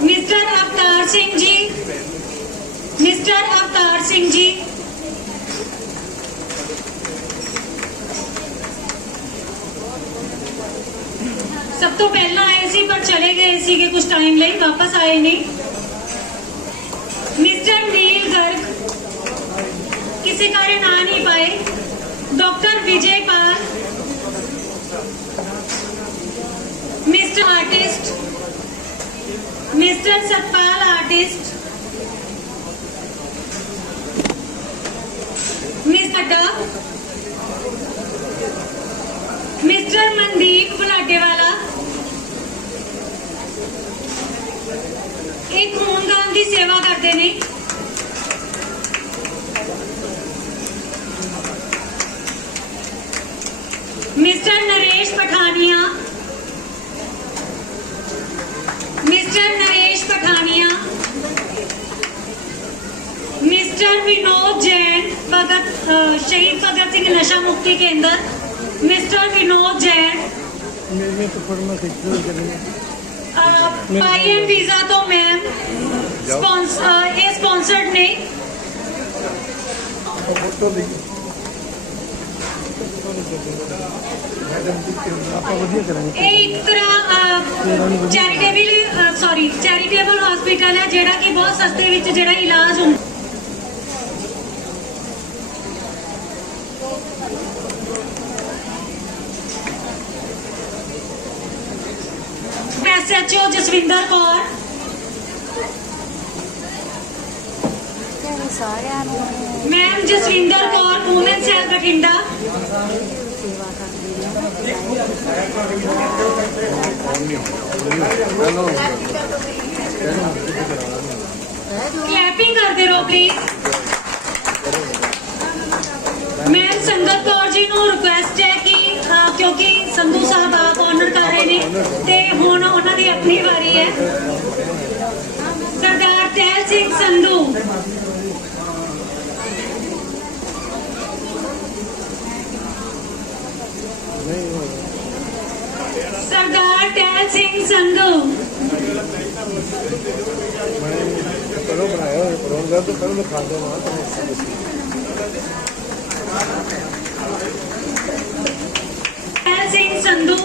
मिस्टर अवतार सिंह जी, मिस्टर अवतार सिंह जी, सब तो पहला आए सी पर चले गए सी के कुछ टाइम लिए वापस आए नहीं। मिस्टर नील गर्ग किसी कारण आ नहीं पाए। Doctor Vijay Pal, mister artist, mister Satpal artist, mister डब, मिस्टर मनदीप बुलाडेवाला, एक खूनदान की सेवा करते ने। Mister Naresh Pathania, mister Naresh Pathania, mister Vinod Jain Shaheed Bhagat Singh नशा मुक्ति केंद्र, mister Vinod Jain. Pie and visa तो मैम ये स्पॉन्सर्ड ने। एक तरह चैरिटेबल हॉस्पिटल है जेड़ा कि बहुत सस्ते विच जेड़ा इलाज हुंदा। SHO Jasvinder Kaur, ma'am Jasvinder Kaur women cell Bathinda, clapping करते रहो प्लीज। मैम संगत कौर जी नूं रिक्वेस्ट है कि क्योंकि संधू साहब आप ऑनर कर रहे ने ते हुण उन्हां दी अपनी वारी है। सरदार टहल सिंह संधू, सरदार टहल सिंह संधू, टहल सिंह संधू,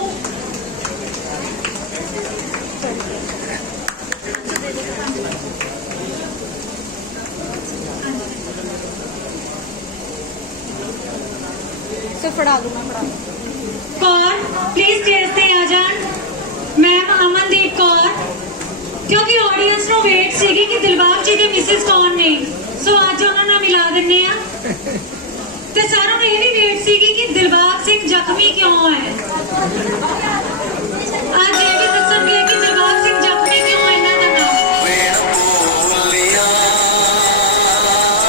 कौर प्लीज स्टेज ते आ जान। मैम अमनदीप कौर, क्योंकि ऑडियंस ਨੂੰ ਵੇਟ ਸੀਗੀ ਕਿ ਦਿਲਬਾਗ ਜੀ ਦੇ ਮਿਸਿਸ ਕੌਣ ਨੇ, ਸੋ ਅੱਜ ਉਹਨਾਂ ਨਾਲ ਮਿਲਾ ਦਿੰਨੇ ਆ। ਤੇ ਸਾਰਿਆਂ ਨੂੰ ਇਹ ਵੀ ਵੇਟ ਸੀਗੀ ਕਿ ਦਿਲਬਾਗ ਸਿੰਘ ਜ਼ਖਮੀ ਕਿਉਂ ਹੈ। ਅੱਜ ਇਹ ਵੀ ਦੱਸਣਗੇ ਕਿ ਦਿਲਬਾਗ ਸਿੰਘ ਜ਼ਖਮੀ ਕਿਉਂ ਹੈ ਇਹਨਾਂ ਦਾ ਨਾਮ।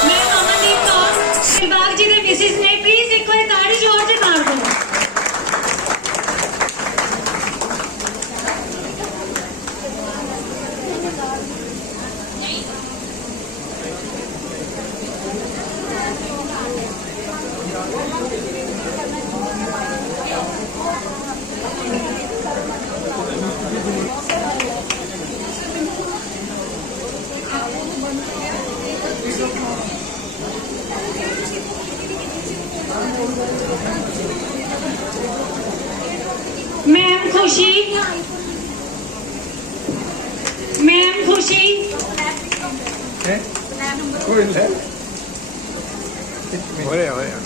ਮੈਂ ਅਮਨਦੀਪ ਕੌਰ, ਦਿਲਬਾਗ ਜੀ ਦੇ ਮਿਸਿਸ ਨੇ, ਪਲੀਜ਼ ਇੱਕ ਵਾਰੀ ਤਾੜੀ ਜ਼ੋਰ ਦੇ ਮਾਰ ਦਿਓ। मैम खुशी, मैम खुशी, कोई ले हो रहा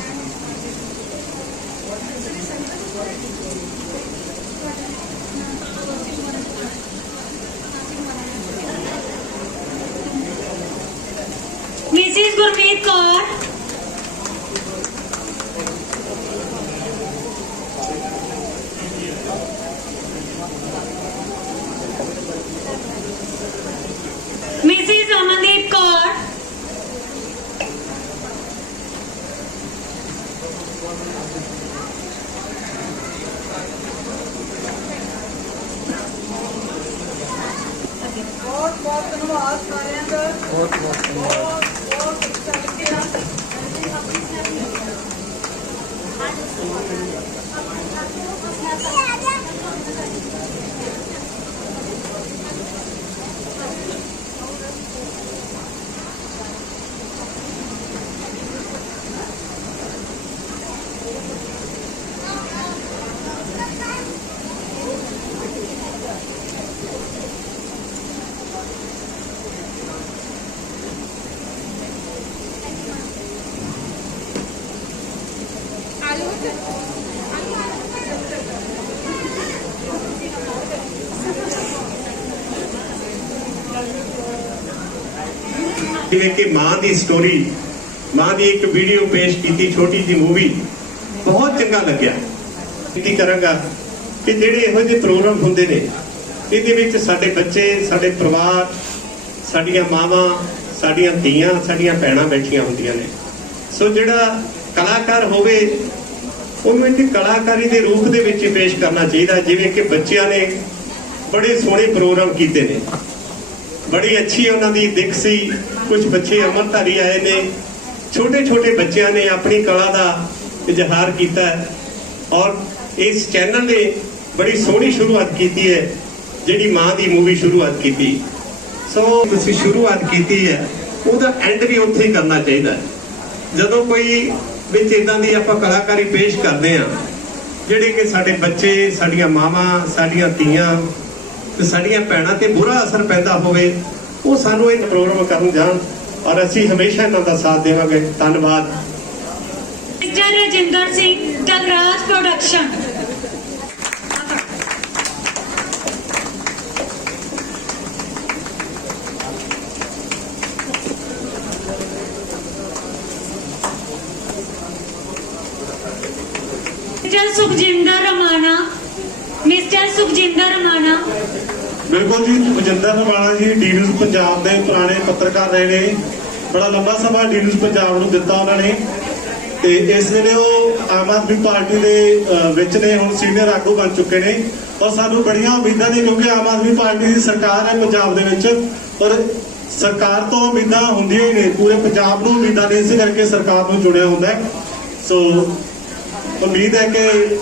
मिसिस गुरमीत कौर, मिसिस अमनदीप कौर, ਬਹੁਤ ਬਹੁਤ ਧੰਨਵਾਦ ਸਾਰਿਆਂ ਦਾ। बहुत बहुत धन्यवाद। ਬਹੁਤ ਚੱਲ ਕੇ ਨਾ ਜਿਵੇਂ ਕਿ ਮਾਂ ਦੀ ਸਟੋਰੀ, ਮਾਂ ਦੀ ਇੱਕ ਵੀਡੀਓ ਪੇਸ਼ ਕੀਤੀ, ਛੋਟੀ ਜਿਹੀ ਮੂਵੀ, ਬਹੁਤ ਚੰਗਾ ਲੱਗਿਆ। ਬੇਨਤੀ ਕਰਾਂਗਾ ਕਿ ਜਿਹੜੇ ਇਹੋ ਜਿਹੇ ਪ੍ਰੋਗਰਾਮ ਹੁੰਦੇ ਨੇ, ਇਹਦੇ ਵਿੱਚ ਸਾਡੇ ਬੱਚੇ, ਸਾਡੇ ਪਰਿਵਾਰ, ਸਾਡੀਆਂ ਮਾਵਾਂ, ਸਾਡੀਆਂ ਧੀਆਂ, ਸਾਡੀਆਂ ਭੈਣਾਂ ਬੈਠੀਆਂ ਹੁੰਦੀਆਂ ਨੇ। ਸੋ ਜਿਹੜਾ ਕਲਾਕਾਰ ਹੋਵੇ ਉਹਨੂੰ ਇੱਕ ਕਲਾਕਾਰੀ ਦੇ ਰੂਪ ਦੇ ਵਿੱਚ ਪੇਸ਼ ਕਰਨਾ ਚਾਹੀਦਾ। ਜਿਵੇਂ ਕਿ ਬੱਚਿਆਂ ਨੇ ਬੜੇ ਸੋਹਣੇ ਪ੍ਰੋਗਰਾਮ ਕੀਤੇ ਨੇ, ਬੜੀ ਅੱਛੀ ਉਹਨਾਂ ਦੀ ਦਿੱਖ ਸੀ। ਕੁਝ ਬੱਚੇ ਅੰਮ੍ਰਿਤਧਾਰੀ ਆਏ ਨੇ, ਛੋਟੇ ਛੋਟੇ ਬੱਚਿਆਂ ਨੇ ਆਪਣੀ ਕਲਾ ਦਾ ਇਜ਼ਹਾਰ ਕੀਤਾ ਹੈ। ਔਰ ਇਸ ਚੈਨਲ ਨੇ ਬੜੀ ਸੋਹਣੀ ਸ਼ੁਰੂਆਤ ਕੀਤੀ ਹੈ, ਜਿਹੜੀ ਮਾਂ ਦੀ ਮੂਵੀ ਸ਼ੁਰੂਆਤ ਕੀਤੀ। ਸੋ ਤੁਸੀਂ ਸ਼ੁਰੂਆਤ ਕੀਤੀ ਹੈ, ਉਹਦਾ ਐਂਡ ਵੀ ਉੱਥੇ ਹੀ ਕਰਨਾ ਚਾਹੀਦਾ ਹੈ। ਜਦੋਂ ਕੋਈ ਵਿੱਚ ਇਦਾਂ ਦੀ ਆਪਾਂ ਕਲਾਕਾਰੀ ਪੇਸ਼ ਕਰਦੇ ਹਾਂ, ਜਿਹੜੇ ਕਿ ਸਾਡੇ ਬੱਚੇ, ਸਾਡੀਆਂ ਮਾਵਾਂ, ਸਾਡੀਆਂ ਧੀਆਂ ਤੇ ਸਾਡੀਆਂ ਭੈਣਾਂ ਤੇ ਬੁਰਾ ਅਸਰ ਪੈਂਦਾ ਹੋਵੇ, ਉਹ ਸਾਨੂੰ ਇਹ ਪ੍ਰੋਗਰਾਮ ਕਰਨ ਜਾਣ, ਔਰ ਅਸੀਂ ਹਮੇਸ਼ਾ ਇਹਨਾਂ ਦਾ ਸਾਥ ਦੇਵਾਂਗੇ। ਧੰਨਵਾਦ। Mister Rajinder Singh, Takraj production. Mister Sukhjinder Ramana, mister Sukhjinder Ramana. ਬਿਲਕੁਲ ਜੀ, ਸੁਖਜਿੰਦਰ ਰਮਾਣਾ ਜੀ ਡੀ ਨਿਊਜ਼ ਪੰਜਾਬ ਦੇ ਪੁਰਾਣੇ ਪੱਤਰਕਾਰ ਰਹੇ ਨੇ। ਬੜਾ ਲੰਬਾ ਸਮਾਂ ਡੀ ਨਿਊਜ਼ ਪੰਜਾਬ ਨੂੰ ਦਿੱਤਾ ਉਹਨਾਂ ਨੇ, ਤੇ ਇਸ ਵੇਲੇ ਉਹ ਆਮ ਆਦਮੀ ਪਾਰਟੀ ਦੇ ਵਿੱਚ ਨੇ, ਹੁਣ ਸੀਨੀਅਰ ਆਗੂ ਬਣ ਚੁੱਕੇ ਨੇ। ਔਰ ਸਾਨੂੰ ਬੜੀਆਂ ਉਮੀਦਾਂ ਨੇ, ਕਿਉਂਕਿ ਆਮ ਆਦਮੀ ਪਾਰਟੀ ਦੀ ਸਰਕਾਰ ਹੈ ਪੰਜਾਬ ਦੇ ਵਿੱਚ, ਔਰ ਸਰਕਾਰ ਤੋਂ ਉਮੀਦਾਂ ਹੁੰਦੀਆਂ ਹੀ ਨੇ, ਪੂਰੇ ਪੰਜਾਬ ਨੂੰ ਉਮੀਦਾਂ ਨੇ, ਇਸੇ ਕਰਕੇ ਸਰਕਾਰ ਨੂੰ ਚੁਣਿਆ ਹੁੰਦਾ ਹੈ। ਸੋ ਉਮੀਦ ਹੈ ਕਿ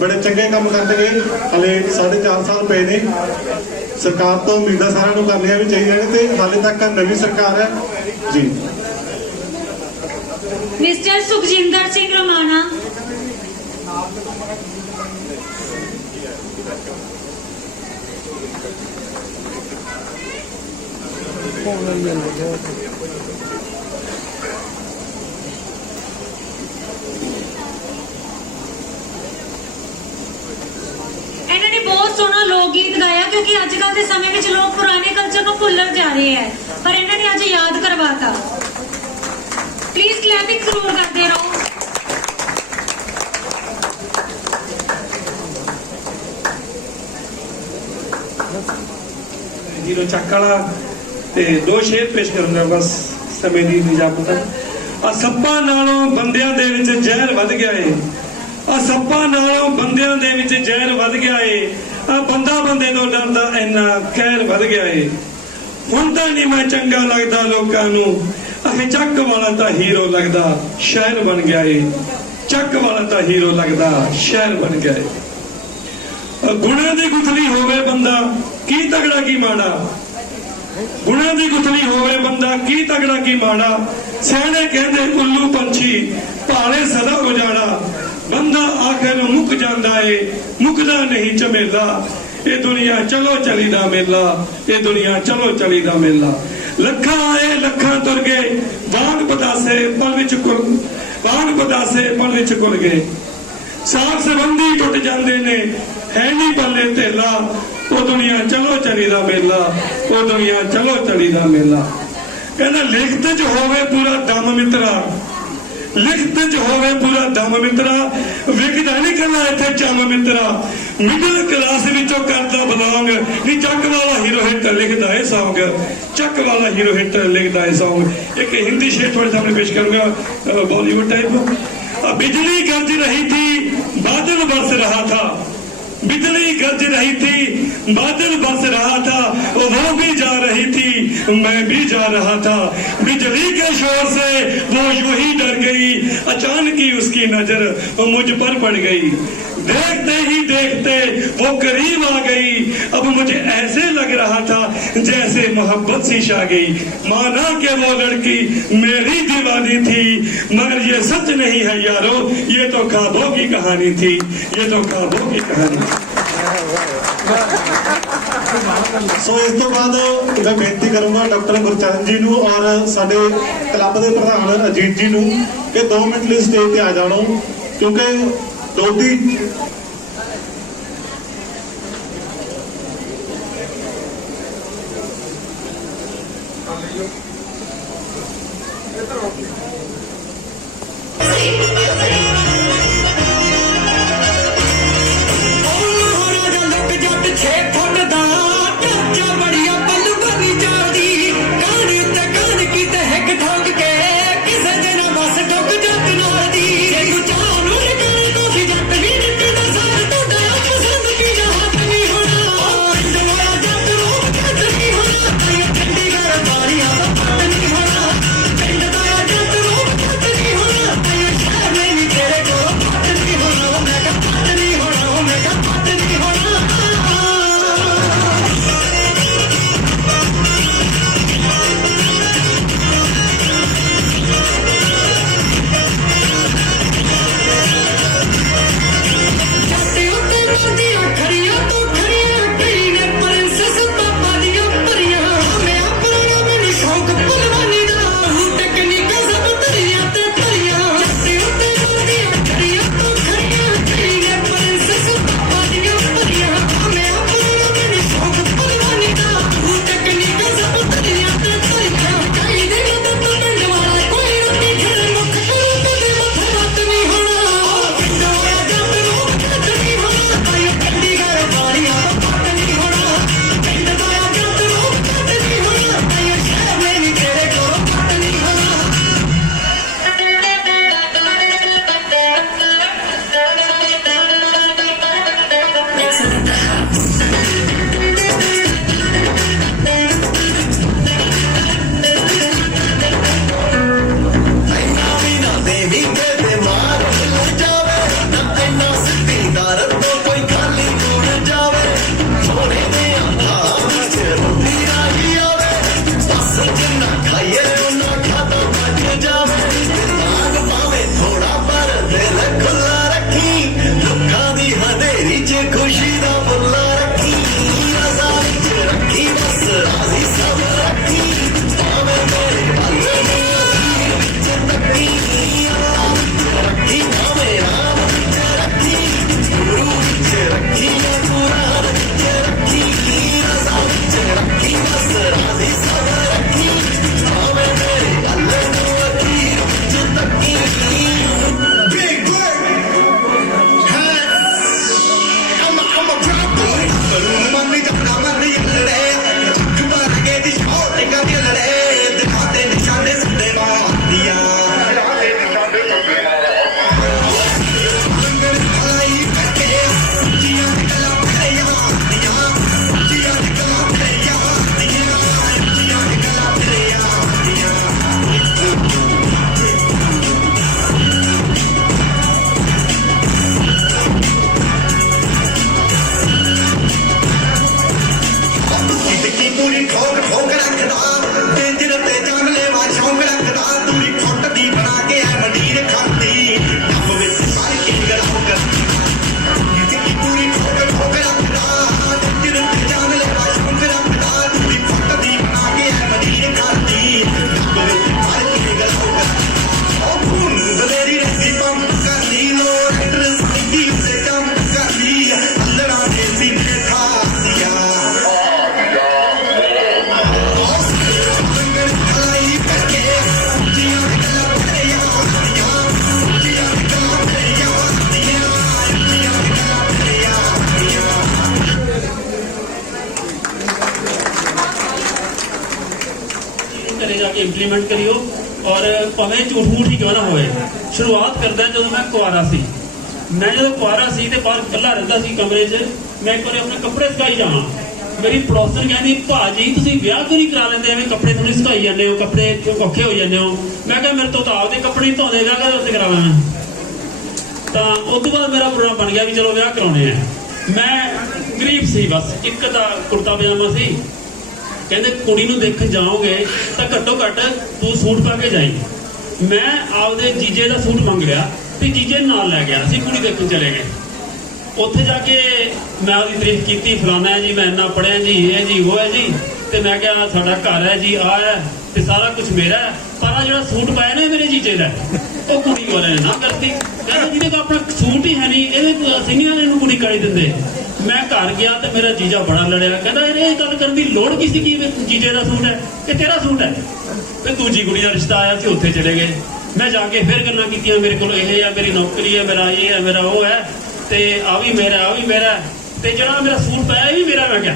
ਬੜੇ ਚੰਗੇ ਕੰਮ ਕਰਨਗੇ। ਹਲੇ 4.5 ਸਾਲ ਪਏ ਨੇ, ਸਰਕਾਰ ਤੋਂ ਉਮੀਦਾਂ ਸਾਰਿਆਂ ਨੂੰ ਕਰਨੀਆਂ ਵੀ ਚਾਹੀਦੀਆਂ ਨੇ, ਤੇ ਹਾਲੇ ਤੱਕ ਨਵੀਂ ਸਰਕਾਰ ਹੈ ਜੀ। मिस्टर सुखजिंदर सिंह रमाना। ਗੀਤ ਗਾਇਆ ਕਿਉਂਕਿ ਅੱਜ ਕੱਲ੍ਹ ਦੇ ਸਮੇਂ ਵਿੱਚ ਲੋਕ ਪੁਰਾਣੇ ਕਲਚਰ ਨੂੰ ਭੁੱਲਣ ਜਾ ਰਹੇ ਹੈ, ਪਰ ਇਹਨਾਂ ਨੇ ਅੱਜ ਯਾਦ ਕਰਵਾਤਾ। ਪਲੀਜ਼ ਕਲੈਪਿੰਗ ਜ਼ਰੂਰ ਕਰਦੇ ਰਹੋ। ਹੀਰੋ ਚੱਕ ਵਾਲਾ ਤੇ ਦੋ ਸ਼ੇਰ ਪੇਸ਼ ਕਰੂੰਗਾ ਬਸ ਸਮੇਂ ਦੀ ਇਜਾਜ਼ਤ। ਆ ਸੱਪਾਂ ਨਾਲੋਂ ਬੰਦਿਆਂ ਦੇ ਵਿੱਚ ਜ਼ਹਿਰ ਵੱਧ ਗਿਆ ਏ, ਆ ਸੱਪਾਂ ਨਾਲੋਂ ਬੰਦਿਆਂ ਦੇ ਵਿੱਚ ਜ਼ਹਿਰ ਵੱਧ ਗਿਆ ਏ, ਆ ਬੰਦਾ ਬੰਦੇ ਤੋਂ ਡਰਦਾ ਇੰਨਾ ਕਹਿਰ ਵੱਧ ਗਿਆ ਏ। ਹੁਣ ਤਾਂ ਨਹੀਂ ਮੈਂ ਚੰਗਾ ਲੱਗਦਾ ਲੋਕਾਂ ਨੂੰ, ਆਹ ਚੱਕ ਵਾਲਾ ਤਾਂ ਹੀਰੋ ਲੱਗਦਾ ਸ਼ਾਇਰ ਬਣ ਗਿਆ ਏ, ਚੱਕ ਵਾਲਾ ਤਾਂ ਹੀਰੋ ਲੱਗਦਾ ਸ਼ਾਇਰ ਬਣ ਗਿਆ ਏ। ਗੁਣਾਂ ਦੀ ਗੁਥਲੀ ਹੋਵੇ ਬੰਦਾ ਕੀ ਤਗੜਾ ਕੀ ਮਾੜਾ, ਗੁਣਾਂ ਦੀ ਗੁਥਲੀ ਹੋਵੇ ਬੰਦਾ ਕੀ ਤਗੜਾ ਕੀ ਮਾੜਾ, ਸਿਆਣੇ ਕਹਿੰਦੇ ਉੱਲੂ ਪੰਛੀ ਭਾਲੇ ਸਦਾ ਉਜਾੜਾ, ਬੰਦਾ ਆਖਿਰ ਮੁੱਕ ਜਾਂਦਾ ਏ ਮੁੱਕਦਾ ਨਹੀਂ ਝਮੇਲਾ, ਇਹ ਦੁਨੀਆ ਚਲੋ ਚਲੀ ਦਾ ਮੇਲਾ, ਇਹ ਦੁਨੀਆ ਚਲੋ ਚਲੀ ਦਾ ਮੇਲਾ। ਲੱਖਾਂ ਆਏ ਲੱਖਾਂ ਤੁਰ ਗਏ ਬਾਗ ਪਤਾਸੇ ਪਲ ਵਿੱਚ ਕੁਲ, ਬਾਗ ਪਤਾਸੇ ਪਲ ਵਿੱਚ ਕੁਲ ਗਏ, ਸਾਖ ਸੰਬੰਧੀ ਟੁੱਟ ਜਾਂਦੇ ਨੇ ਹੈ ਨਹੀਂ ਪੱਲੇ ਧੇਲਾ, ਉਹ ਦੁਨੀਆ ਚਲੋ ਚਲੀ ਦਾ ਮੇਲਾ, ਉਹ ਦੁਨੀਆ ਚਲੋ ਚਲੀ ਦਾ ਮੇਲਾ। ਕਹਿੰਦਾ ਲਿਖਤ 'ਚ ਹੋਵੇ ਪੂਰਾ ਦਮ ਮਿੱਤਰਾ, ਲਿਖਤ 'ਚ ਹੋਵੇ ਪੂਰਾ ਦਮ ਮਿੱਤਰਾ, ਵਿਕਦਾ ਨਹੀਂ ਕਰਨਾ ਇੱਥੇ ਚੰਮ ਮਿੱਤਰਾ, ਮਿਡਲ ਕਲਾਸ ਵਿੱਚੋਂ ਕਰਦਾ ਬਲੌਂਗ ਨਹੀਂ, ਚੱਕ ਵਾਲਾ ਹੀਰੋ ਹਿੱਟ ਲਿਖਦਾ ਏ ਸੌਂਗ, ਚੱਕ ਵਾਲਾ ਹੀਰੋ ਹਿੱਟ ਲਿਖਦਾ ਏ ਸੌਂਗ। ਇੱਕ ਹਿੰਦੀ ਸ਼ੇਰ ਤੁਹਾਡੇ ਸਾਹਮਣੇ ਪੇਸ਼ करूंगा बॉलीवुड टाइप। बिजली गरज रही थी बादल बरस रहा था, बिजली गरज रही थी बादल बरस रहा था, वो भी जा रही थी मैं भी जा रहा था, बिजली के शोर से वो यूं ही डर गई, अचानक ही उसकी नजर मुझ पर पड़ गई, देखते ही देखते वो करीब आ गई, अब मुझे ऐसे लग रहा था जैसे मोहब्बत सी छा गई, माना कि वो लड़की मेरी दीवानी थी, मगर ये सच नहीं है यारो, ये तो ख्वाबों की कहानी थी, ये तो ख्वाबों की कहानी। सो इस तो बाद मैं बेनती करूंगा डॉक्टर गुरचरण जी नूं और साडे क्लब के प्रधान अजीत जी नूं कि 2 मिनट लिए स्टेज पे आ जाणो, क्योंकि डोडी ਇੰਪਲੀਮੈਂਟ ਕਰਿਓ ਔਰ ਭਾਵੇਂ ਝੂਠ ਮੂਠ ਹੀ ਕਿਉਂ ਨਾ ਹੋਵੇ। ਸ਼ੁਰੂਆਤ ਕਰਦਾ ਜਦੋਂ ਮੈਂ ਕੁਆਰਾ ਸੀ। ਮੈਂ ਜਦੋਂ ਕੁਆਰਾ ਸੀ ਤੇ ਬਾਹਰ ਇਕੱਲਾ ਰਹਿੰਦਾ ਸੀ ਕਮਰੇ 'ਚ, ਮੈਂ ਇੱਕ ਵਾਰੀ ਆਪਣੇ ਕੱਪੜੇ ਸੁਕਾਈ ਜਾਵਾਂ, ਮੇਰੀ ਪੜੋਸਣ ਕਹਿੰਦੀ ਭਾਜੀ ਤੁਸੀਂ ਵਿਆਹ ਕਿਉਂ ਨਹੀਂ ਕਰਾ ਲੈਂਦੇ, ਐਵੇਂ ਕੱਪੜੇ ਤੁਸੀਂ ਸੁਕਾਈ ਜਾਂਦੇ ਹੋ, ਕੱਪੜੇ ਕਿਉਂ ਔਖੇ ਹੋ ਜਾਂਦੇ ਹੋ। ਮੈਂ ਕਿਹਾ ਮੇਰੇ ਤੋਂ ਤਾਂ ਆਪਦੇ ਕੱਪੜੇ ਹੀ ਧੋਂਦੇ, ਵਿਆਹ ਕਦੇ ਉੱਥੇ ਕਰਾਵਾਂ। ਤਾਂ ਉਸ ਤੋਂ ਬਾਅਦ ਮੇਰਾ ਪ੍ਰੋਗਰਾਮ ਬਣ ਗਿਆ ਵੀ ਚਲੋ ਵਿਆਹ ਕਰਾਉਣੇ ਆ। ਮੈਂ ਗਰੀਬ ਸੀ, ਬਸ ਇੱਕ ਦਾ ਕੁੜਤਾ ਪਜਾਮਾ ਸੀ। ਕਹਿੰਦੇ ਕੁੜੀ ਨੂੰ ਦੇਖਣ ਜਾਓਗੇ ਤਾਂ ਘੱਟੋ ਘੱਟ ਤੂੰ ਸੂਟ ਪਾ ਕੇ ਜਾਈਂ। ਮੈਂ ਆਪਦੇ ਜੀਜੇ ਦਾ ਸੂਟ ਮੰਗ ਲਿਆ ਤੇ ਜੀਜੇ ਨਾਲ ਲੈ ਗਿਆ, ਅਸੀਂ ਕੁੜੀ ਦੇਖਣ ਚਲੇ ਗਏ। ਉੱਥੇ ਜਾ ਕੇ ਮੈਂ ਉਹਦੀ ਤਾਰੀਫ ਕੀਤੀ, ਫਲਾਣਾ ਹੈ ਜੀ, ਮੈਂ ਇੰਨਾ ਪੜ੍ਹਿਆ ਜੀ, ਇਹ ਹੈ ਜੀ, ਉਹ ਹੈ ਜੀ। ਤੇ ਮੈਂ ਕਿਹਾ ਸਾਡਾ ਘਰ ਹੈ ਜੀ, ਆਹ ਹੈ ਤੇ ਸਾਰਾ ਕੁਝ ਮੇਰਾ ਹੈ, ਪਰ ਆ ਜਿਹੜਾ ਸੂਟ ਪਾਇਆ ਨਾ ਮੇਰੇ ਜੀਜੇ ਦਾ, ਉਹ ਕੁੜੀ ਵਾਲੇ ਨੇ ਨਾ ਕਰਤੀ। ਕਹਿੰਦੇ ਜਿਹਦੇ ਕੋਲ ਆਪਣਾ ਸੂਟ ਹੀ ਹੈ ਨਹੀਂ, ਇਹਦੇ ਅਸੀਂ ਨਹੀਂ ਇਹਨੂੰ ਕੁੜੀ ਕਾੜੀ ਦਿੰਦੇ। ਮੈਂ ਘਰ ਗਿਆ ਤੇ ਮੇਰਾ ਜੀਜਾ ਬੜਾ ਲੜਿਆ, ਕਹਿੰਦਾ ਇਹ ਗੱਲ ਕਰਨ ਦੀ ਲੋੜ ਕੀ ਸੀ ਕਿ ਜੀਜੇ ਦਾ ਸੂਟ ਹੈ ਕਿ ਤੇਰਾ ਸੂਟ ਹੈ। ਤੇ ਦੂਜੀ ਕੁੜੀ ਦਾ ਰਿਸ਼ਤਾ ਆਇਆ ਸੀ, ਉੱਥੇ ਚਲੇ ਗਏ। ਮੈਂ ਜਾ ਕੇ ਫਿਰ ਗੱਲਾਂ ਕੀਤੀਆਂ, ਮੇਰੇ ਕੋਲ ਇਹ ਹੈ, ਮੇਰੀ ਨੌਕਰੀ ਹੈ, ਮੇਰਾ ਇਹ ਹੈ, ਮੇਰਾ ਉਹ ਹੈ, ਤੇ ਆ ਵੀ ਮੇਰਾ, ਆ ਵੀ ਮੇਰਾ, ਤੇ ਜਿਹੜਾ ਮੇਰਾ ਸੂਟ ਪਾਇਆ ਇਹ ਵੀ ਮੇਰਾ। ਮੈਂ ਕਿਹਾ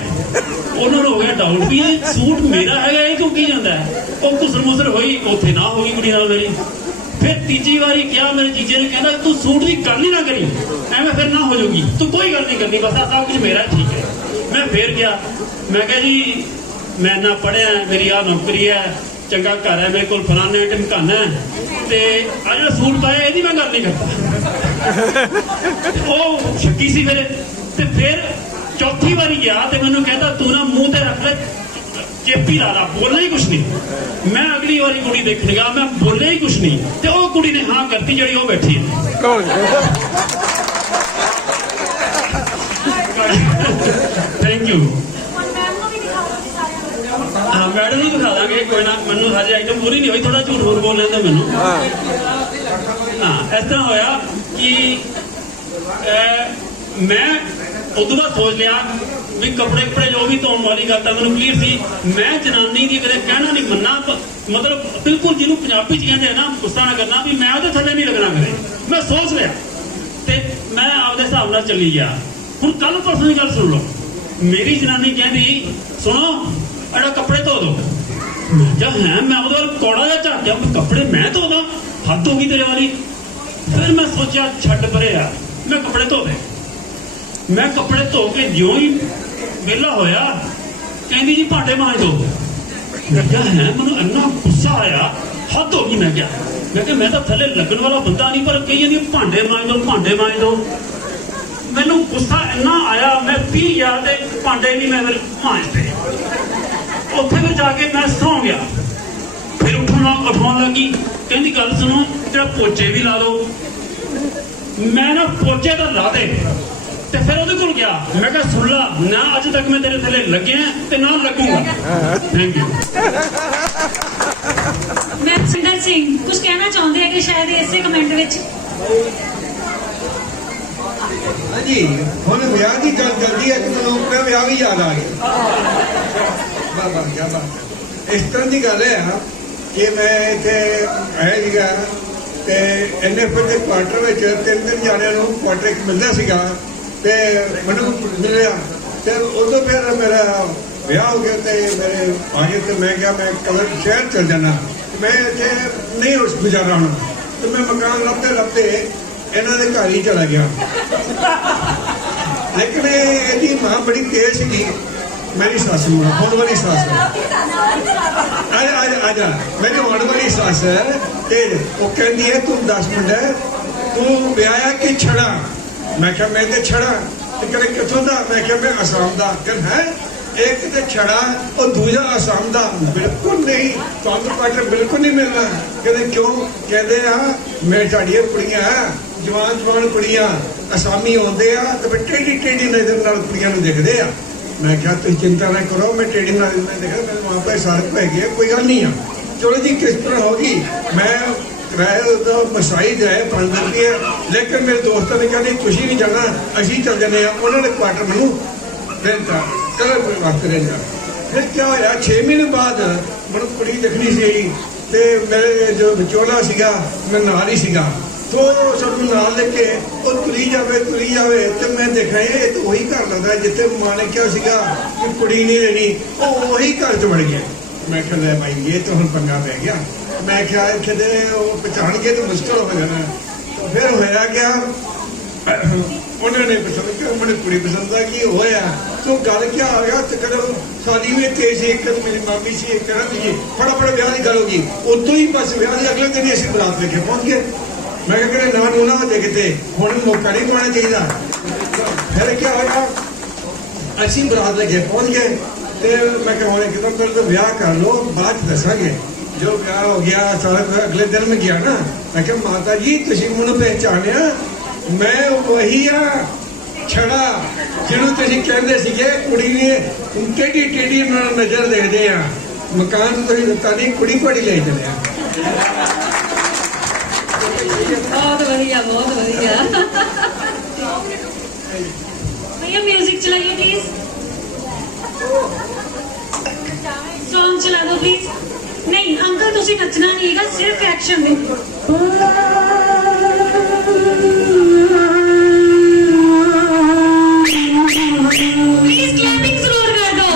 ਉਹਨਾਂ ਨੂੰ ਹੋ ਗਿਆ ਡਾਊਟ ਵੀ ਇਹ ਸੂਟ ਮੇਰਾ ਹੈਗਾ, ਇਹ ਕਿਉਂ ਕੀ ਜਾਂਦਾ ਹੈ। ਉਹ ਘੁਸਰ ਮੁਸਰ ਹੋਈ, ਉੱਥੇ ਨਾ ਹੋ ਗਈ ਕੁੜੀ ਨਾਲ ਮੇਰੀ। ਫਿਰ ਤੀਜੀ ਵਾਰੀ ਕਿਹਾ, ਮੇਰੇ ਜੀਜੇ ਨੇ ਕਹਿੰਦਾ ਤੂੰ ਸੂਟ ਦੀ ਗੱਲ ਹੀ ਨਾ ਕਰੀ, ਐਵੇਂ ਫਿਰ ਨਾ ਹੋ ਜਾਊਗੀ, ਤੂੰ ਕੋਈ ਗੱਲ ਨਹੀਂ ਕਰਨੀ, ਬਸ ਆ ਸਭ ਕੁਝ ਮੇਰਾ, ਠੀਕ ਹੈ। ਮੈਂ ਫੇਰ ਗਿਆ, ਮੈਂ ਕਿਹਾ ਜੀ ਮੈਂ ਇੰਨਾ ਪੜ੍ਹਿਆ, ਮੇਰੀ ਆਹ ਨੌਕਰੀ ਹੈ, ਚੰਗਾ ਘਰ ਹੈ, ਮੇਰੇ ਕੋਲ ਫਲਾਣਾ ਢਮਕਾਨਾ ਹੈ, ਤੇ ਆ ਜਿਹੜਾ ਸੂਟ ਪਾਇਆ ਇਹਦੀ ਮੈਂ ਗੱਲ ਨਹੀਂ ਕਰਦਾ। ਉਹ ਸ਼ੱਕੀ ਸੀ ਮੇਰੇ। ਤੇ ਫਿਰ ਚੌਥੀ ਵਾਰੀ ਗਿਆ ਤੇ ਮੈਨੂੰ ਕਹਿੰਦਾ ਤੂੰ ਨਾ ਮੂੰਹ ਤੇ ਰੱਖ ਲੈ ਚੇਪੀ ਲਾ ਲਾ, ਬੋਲਣਾ ਹੀ ਕੁਛ ਨਹੀਂ। ਮੈਂ ਅਗਲੀ ਵਾਰੀ ਕੁੜੀ ਦੇਖਣ ਗਿਆ, ਮੈਂ ਬੋਲਿਆ ਹੀ ਕੁਛ ਨਹੀਂ, ਤੇ ਉਹ ਕੁੜੀ ਨੇ ਹਾਂ ਕਰਤੀ ਜਿਹੜੀ ਉਹ ਬੈਠੀ ਹੈ। Thank you. ਹਾਂ ਮੈਡਮ ਨੂੰ ਦਿਖਾ ਦਾਂਗੇ, ਕੋਈ ਨਾ। ਮੈਨੂੰ ਹਜੇ ਆਈਟਮ ਪੂਰੀ ਨਹੀਂ ਹੋਈ, ਥੋੜਾ ਝੂਠ ਹੋਰ ਬੋਲ ਲੈਂਦਾ ਮੈਨੂੰ। ਹਾਂ ਇਸ ਤਰ੍ਹਾਂ ਹੋਇਆ ਕਿ ਮੈਂ ਉਦੋਂ ਬਾਅਦ ਸੋਚ ਲਿਆ ਵੀ ਕੱਪੜੇ ਜੋ ਵੀ ਧੋਣ ਵਾਲੀ ਗੱਲ ਤਾਂ ਮੈਨੂੰ ਕਲੀਅਰ ਸੀ। ਮੈਂ ਜਨਾਨੀ ਦੀ ਕਦੇ ਕਹਿਣਾ ਨਹੀਂ ਮੰਨਣਾ, ਮਤਲਬ ਬਿਲਕੁਲ ਜਿਹਨੂੰ ਪੰਜਾਬੀ 'ਚ ਕਹਿੰਦੇ ਆ ਨਾ, ਗੁੱਸਾ ਨਾ ਕਰਨਾ, ਵੀ ਮੈਂ ਉਹਦੇ ਥੱਲੇ ਨਹੀਂ ਲੱਗਣਾ ਕਦੇ। ਮੈਂ ਸੋਚ ਲਿਆ ਤੇ ਮੈਂ ਆਪਦੇ ਹਿਸਾਬ ਨਾਲ ਚੱਲੀ ਗਿਆ। ਹੁਣ ਕੱਲ ਪਰਸੋਂ ਦੀ ਗੱਲ ਸੁਣ ਲਓ, ਮੇਰੀ ਜਨਾਨੀ ਕਹਿੰਦੀ ਸੁਣੋ ਅੜਾ ਕੱਪੜੇ ਧੋ ਦੋ। ਮੈਂ ਕਿਹਾ ਹੈ, ਮੈਂ ਉਹਦੇ ਵੱਲ ਕੌੜਾ ਜਿਹਾ ਝਾਕਿਆ, ਕੱਪੜੇ ਮੈਂ ਧੋਦਾ, ਹੱਦ ਹੋ ਗਈ ਤੇਰੇ ਵਾਲੀ। ਫਿਰ ਮੈਂ ਸੋਚਿਆ ਛੱਡ ਪਰੇ ਆ, ਮੈਂ ਕੱਪੜੇ ਧੋ ਦੇ। ਮੈਂ ਕੱਪੜੇ ਧੋ ਕੇ ਜਿਉਂ ਹੀ ਵਿਹਲਾ ਹੋਇਆ, ਕਹਿੰਦੀ ਜੀ ਭਾਂਡੇ ਮਾਂਜ ਦੋ। ਮੈਂ ਕਿਹਾ ਹੈ, ਮੈਨੂੰ ਇੰਨਾ ਗੁੱਸਾ ਆਇਆ, ਹੱਦ ਹੋ ਗਈ। ਮੈਂ ਕਿਹਾ ਮੈਂ ਤਾਂ ਥੱਲੇ ਲੱਗਣ ਵਾਲਾ ਬੰਦਾ ਨਹੀਂ, ਪਰ ਕਹੀ ਜਾਂਦੀ ਭਾਂਡੇ ਮਾਂਜ ਦੋ, ਭਾਂਡੇ ਮਾਂਜ ਦੋ। ਮੈਨੂੰ ਗੁੱਸਾ ਇੰਨਾ ਆਇਆ, ਮੈਂ 20,000 ਦੇ ਭਾਂਡੇ ਨਹੀਂ ਮੈਂ ਫਿਰ ਮਾਂਜਦੇ। ਉੱਥੇ ਫਿਰ ਜਾ ਕੇ ਮੈਂ ਸੌਂ ਗਿਆ। ਫਿਰ ਉਠਾਉਣ ਲੱਗੀ, ਕਹਿੰਦੀ ਗੱਲ ਸੁਣੋ ਤੇਰਾ ਪੋਚੇ ਵੀ ਲਾ ਦੋ। ਮੈਂ ਨਾ ਪੋਚੇ ਤਾਂ ਲਾ ਦੇ, ਤੇ ਫਿਰ ਉਹਦੇ ਕੋਲ ਗਿਆ। ਮੈਂ ਕਿਹਾ ਸੁਣ ਲਾ ਨਾ, ਅੱਜ ਤੱਕ ਮੈਂ ਤੇਰੇ ਥੱਲੇ ਲੱਗਿਆ ਤੇ ਨਾ ਲੱਗੂਗਾ। Thank you. ਮੈਂ ਸਿੰਦਰ ਸਿੰਘ ਕੁਝ ਕਹਿਣਾ ਚਾਹੁੰਦੇ ਆ ਕਿ ਸ਼ਾਇਦ ਇਸੇ ਕਮੈਂਟ ਵਿੱਚ। ਹਾਂਜੀ ਹੁਣ ਵਿਆਹ ਦੀ ਗੱਲ ਕਰਦੀ ਹੈ ਕਿ ਮੈਨੂੰ ਆਪਣਾ ਵਿਆਹ ਵੀ ਯਾਦ ਆ ਗਿਆ। ਬਾਬਾ ਕੀ ਬਾਤ। ਇਸ ਤਰ੍ਹਾਂ ਦੀ ਗੱਲ ਹੈ ਕਿ ਮੈਂ ਇੱਥੇ ਆਇਆ ਸੀਗਾ ਤੇ ਇੰਨੇ ਫਿਰ ਕੁਆਟਰ ਵਿੱਚ 3 ਜਾਣਿਆਂ ਨੂੰ ਕੁਆਟਰ ਇੱਕ ਮਿਲਦਾ ਸੀਗਾ ਤੇ ਮੈਨੂੰ ਮਿਲਿਆ ਤੇ ਉਦੋਂ ਫਿਰ ਮੇਰਾ ਵਿਆਹ ਹੋ ਗਿਆ ਤੇ ਮੇਰੇ ਆ ਗਏ ਤੇ ਮੈਂ ਕਿਹਾ ਮੈਂ ਕਲਰ ਸ਼ਹਿਰ ਚਲ ਜਾਣਾ, ਮੈਂ ਇੱਥੇ ਨਹੀਂ ਉਸ ਗੁਜ਼ਾਰਾ ਹੁਣ, ਤੇ ਮੈਂ ਮਕਾਨ ਲੱਭਦੇ ਇਹਨਾਂ ਦੇ ਘਰ ਹੀ ਚਲਾ ਗਿਆ। ਲੇਕਿਨ ਇਹਦੀ ਮਾਂ ਬੜੀ ਤੇਜ਼ ਸੀਗੀ, ਮੇਰੀ ਸੱਸ ਨੂੰ, ਹੁਣ ਵਾਲੀ ਸੱਸ ਆ ਮੇਰੀ ਹੁਣ ਵਾਲੀ ਸੱਸ ਤੇ ਉਹ ਕਹਿੰਦੀ ਹੈ ਤੂੰ 10 ਮਿੰਟ ਤੂੰ ਵਿਆਹਿਆ ਕਿ ਛੜਾ। ਮੈਂ ਕਿਹਾ ਮੈਂ ਤੇ ਛੜਾ। ਤੇ ਕਹਿੰਦੇ ਕਿੱਥੋਂ ਦਾ? ਮੈਂ ਕਿਹਾ ਮੈਂ ਅਸਾਮ ਦਾ। ਕਹਿੰਦਾ ਹੈ ਇੱਕ ਤੇ ਛੜਾ ਉਹ ਦੂਜਾ ਅਸਾਮ ਦਾ। ਬਿਲਕੁਲ ਨਹੀਂ, ਤੁਹਾਨੂੰ ਕੁਆਟਰ ਬਿਲਕੁਲ ਨਹੀਂ ਮਿਲਣਾ। ਕਹਿੰਦੇ ਕਿਉਂ? ਕਹਿੰਦੇ ਆ ਮੈਂ ਤੁਹਾਡੀਆਂ ਕੁੜੀਆਂ ਜਵਾਨ ਕੁੜੀਆਂ ਅਸਾਮੀ ਆਉਂਦੇ ਆ ਤੇ ਫਿਰ ਟੇਢੀ ਨਜ਼ਰ ਨਾਲ ਕੁੜੀਆਂ ਨੂੰ ਦੇਖਦੇ ਆ। ਮੈਂ ਕਿਹਾ ਤੁਸੀਂ ਚਿੰਤਾ ਨਾ ਕਰੋ, ਮੈਂ ਟੇਢੀ ਨਜ਼ਰ ਨਾਲ ਦੇਖਿਆ, ਮੇਰੇ ਮਾਂ ਪਿਓ ਸੜਕ ਹੈਗੀ ਆ, ਕੋਈ ਗੱਲ ਨਹੀਂ ਆ। ਚਲੋ ਜੀ ਕਿਸ ਤਰ੍ਹਾਂ ਹੋਗੀ, ਮੈਂ ਕਿਰਾਏ ਦਾ ਮਸਾਈ ਜਾਏ 5 ਰੁਪਏ, ਲੇਕਿਨ ਮੇਰੇ ਦੋਸਤਾਂ ਨੇ ਕਹਿੰਦੇ ਤੁਸੀਂ ਨਹੀਂ ਜਾਣਾ, ਅਸੀਂ ਚੱਲ ਜਾਂਦੇ ਆ। ਉਹਨਾਂ ਨੇ ਕੁਆਟਰ ਮੈਨੂੰ ਰਹਿੰਦਾ ਕਲਰ ਵਾਸਤੇ ਰਹਿੰਦਾ। ਫਿਰ ਕੀ ਹੋਇਆ 6 ਮਹੀਨੇ ਬਾਅਦ ਮੈਨੂੰ ਕੁੜੀ ਦੇਖਣੀ ਸੀ ਤੇ ਮੇਰੇ ਜੋ ਵਿਚੋਲਾ ਸੀਗਾ ਮੈਂ ਨਾਲ ਹੀ ਸੀਗਾ, ਤੋ ਸਭ ਨੂੰ ਨਾਲ ਲੈ ਕੇ ਉਹ ਤੁਰੀ ਜਾਵੇ ਤੇ ਮੈਂ ਦੇਖਿਆ ਇਹ ਤਾਂ ਉਹੀ ਘਰ ਲੱਗਦਾ ਜਿੱਥੇ ਮਾਂ ਨੇ ਕਿਹਾ ਸੀਗਾ ਕਿ ਕੁੜੀ ਨਹੀਂ ਲੈਣੀ, ਉਹ ਉਹੀ ਘਰ 'ਚ ਵੜ ਗਿਆ। मैं क्या ले भाई ये तो हम पंगा पै गया। मैं क्या कहते पहचान के तो मुश्किल हो जाना। तो फिर होया क्या उन्होंने पसंद किया, उन्होंने कुड़ी पसंद आ गई होया। तो गल क्या आ गया चक्कर सारी में तेज एक मेरी मामी सी एक कहना थी फटाफट ब्याह की गल होगी। उतो ही बस ब्याह की अगले दिन ही असं बरात लेके पहुंच गए। मैं क्या ना नूना हो जाए कितने हुण मौका नहीं पाना चाहिए। फिर क्या होया असी बरात लेके पहुंच गए। तो मैं कहने कि फिर तो ब्याह कर लो बाद दसांगे। जो ब्याह हो गया सारा अगले दिन में गया ना मैं क्या माता जी तुसीं मैनूं पहचानिया मैं वही छड़ा जिन्हों तुसीं कहंदे सीगे कुड़ी ने टेढ़ी टेढ़ी नजर देखदे आ मकान तुसीं दित्ता नहीं कुड़ी पड़ी ले चले। बहुत बढ़िया बहुत बढ़िया। भैया म्यूजिक चलाइए प्लीज, सॉन्ग चला दो प्लीज। नहीं अंकल तुसी नचना नहीं है सिर्फ एक्शन दे। प्लीज क्लैपिंग जरूर कर दो।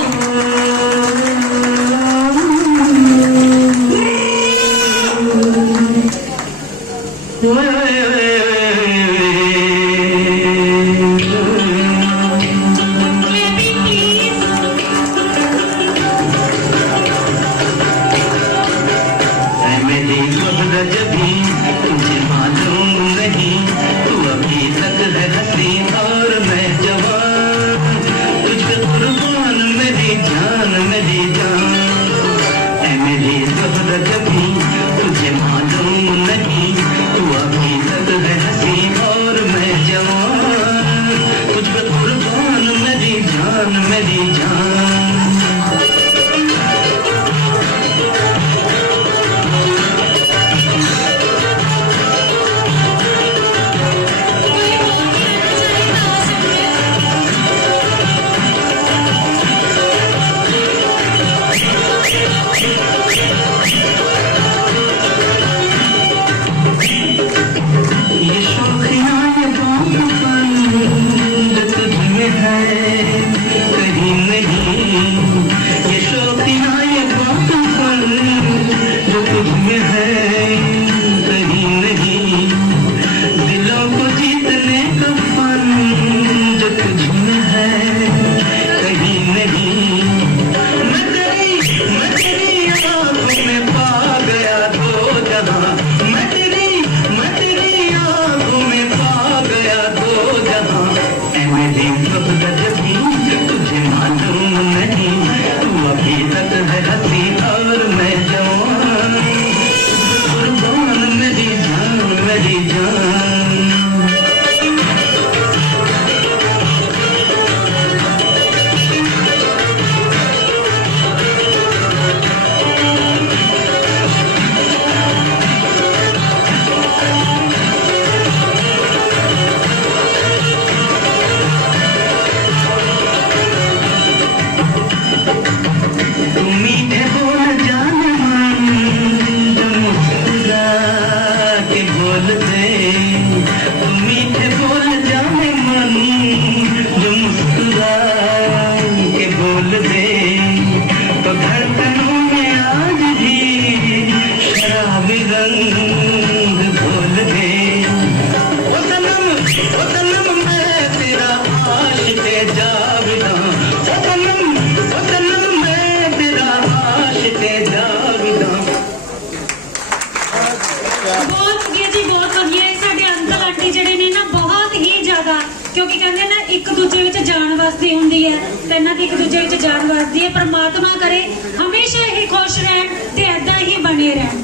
क्योंकि कहते ना एक दूजे विच जान वसदी हुंदी है ते इन्हां दी एक दूजे विच जान वसदी है। परमात्मा करे हमेशा ही खुश रहन ते ऐदां ही बने रहन।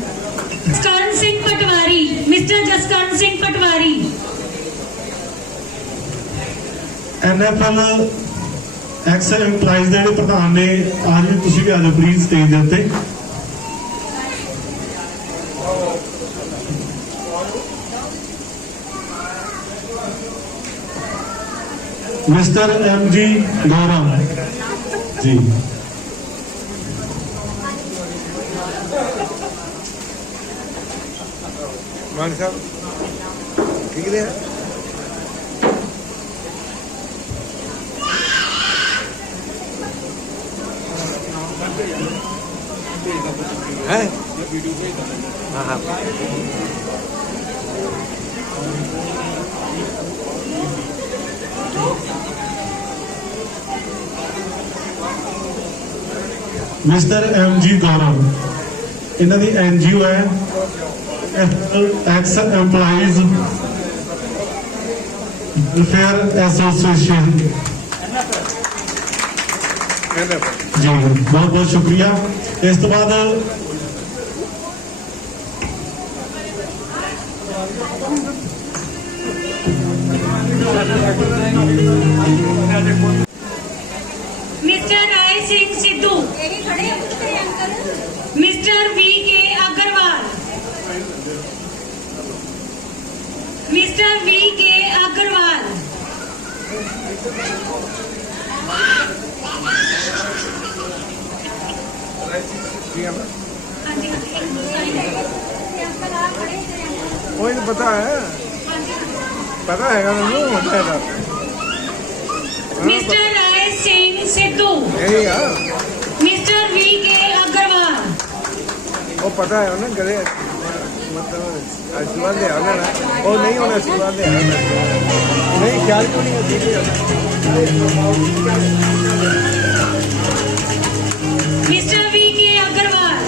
जसकरण सिंह पटवारी, मिस्टर जसकरण सिंह पटवारी। NFL एक्स एम्पलाइज दे प्रधान ने आज भी तुसीं भी आ जाओ प्लीज स्टेज दे उत्ते। Mister MG Gaurav ji. मान साहब ठीक है। है हाँ ਮਿਸਟਰ MG ਗੌਰਵ, ਇਹਨਾਂ ਦੀ NGO ਹੈ ਐਕਸ ਐਮਪਲਾਈਜ਼ ਵੈਲਫੇਅਰ ਐਸੋਸੀਏਸ਼ਨ ਜੀ, ਬਹੁਤ ਬਹੁਤ ਸ਼ੁਕਰੀਆ। ਇਸ ਤੋਂ ਬਾਅਦ mister Rai Singh Sidhu, mister VK Agarwal, mister VK Agarwal, कोई तो पता है mister Rai Singh Sidhu, mister VK Agarwal, वो पता है ना गले मतलब आशीर्वाद ले आना ना वो नहीं होना आशीर्वाद ले आना नहीं ख्याल क्यों नहीं होती mister VK Agarwal,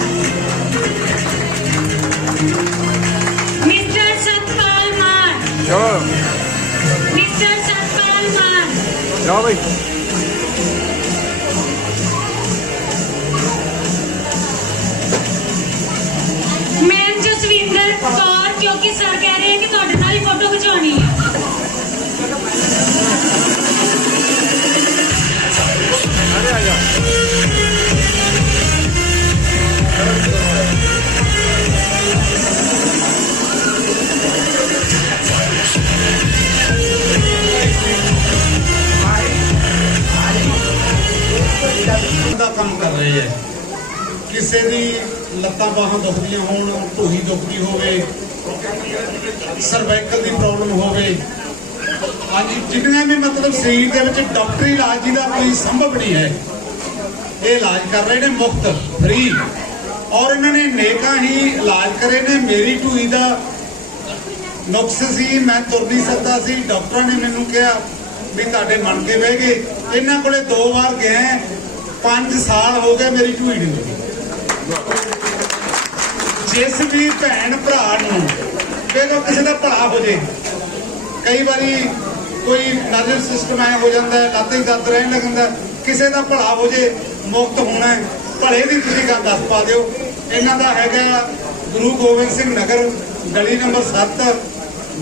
mister Satpal Maan, चलो मिस्टर सतपाल मान, जाओ भाई मैम जसविंदर कौर, क्योंकि सर कह रहे हैं कि ਤੁਹਾਡੇ ਨਾਲ ਹੀ फोटो खिंचवानी है। अरे आ जा ਦਾ ਕੰਮ ਕਰ ਰਹੇ ਹੈ। ਕਿਸੇ ਦੀ ਲੱਤਾਂ ਬਾਹਾਂ ਦੁਖਦੀਆਂ ਹੋਣ, ਢੂਹੀ ਦੁਖਦੀ ਹੋਵੇ, ਸਰਵਾਈਕਲ ਦੀ ਪ੍ਰੋਬਲਮ ਹੋਵੇ, ਹਾਂਜੀ ਜਿੰਨੇ ਵੀ ਮਤਲਬ ਸਰੀਰ ਦੇ ਵਿੱਚ ਡਾਕਟਰੀ ਇਲਾਜ ਜਿਹਦਾ ਕੋਈ ਸੰਭਵ ਨਹੀਂ ਹੈ, ਇਹ ਇਲਾਜ ਕਰ ਰਹੇ ਨੇ ਮੁਫਤ ਫ੍ਰੀ। ਔਰ ਇਹਨਾਂ ਨੇ ਨੇਕਾਂ ਹੀ ਇਲਾਜ ਕਰੇ ਨੇ। ਮੇਰੀ ਢੂਹੀ ਦਾ ਨੁਕਸ ਸੀ, ਮੈਂ ਤੁਰ ਨਹੀਂ ਸਕਦਾ ਸੀ, ਡਾਕਟਰਾਂ ਨੇ ਮੈਨੂੰ ਕਿਹਾ ਵੀ ਤੁਹਾਡੇ ਮਣ ਕੇ ਬਹਿ ਗਏ। ਇਹਨਾਂ ਕੋਲੇ 2 ਵਾਰ ਗਏ, 5 ਸਾਲ ਹੋ ਗਏ ਮੇਰੀ ਢੂਹੀ ਨਹੀਂ ਦੁਖੀ। ਜਿਸ ਵੀ ਭੈਣ ਭਰਾ ਨੂੰ ਜਦੋਂ ਕਿਸੇ ਦਾ ਭਲਾ ਹੋ ਜੇ, ਕਈ ਵਾਰੀ ਕੋਈ ਨਰਵਸ ਸਿਸਟਮ ਐ ਹੋ ਜਾਂਦਾ, ਲੱਤ ਹੀ ਦਰਦ ਰਹਿਣ ਲੱਗਦਾ, ਕਿਸੇ ਦਾ ਭਲਾ ਹੋ ਜੇ, ਮੁਕਤ ਹੋਣਾ ਹੈ, ਭਲੇ ਦੀ ਤੁਸੀਂ ਗੱਲ ਦੱਸ ਪਾ ਦਿਓ। ਇਹਨਾਂ ਦਾ ਹੈਗਾ ਗੁਰੂ ਗੋਬਿੰਦ ਸਿੰਘ ਨਗਰ, ਗਲੀ ਨੰਬਰ 7,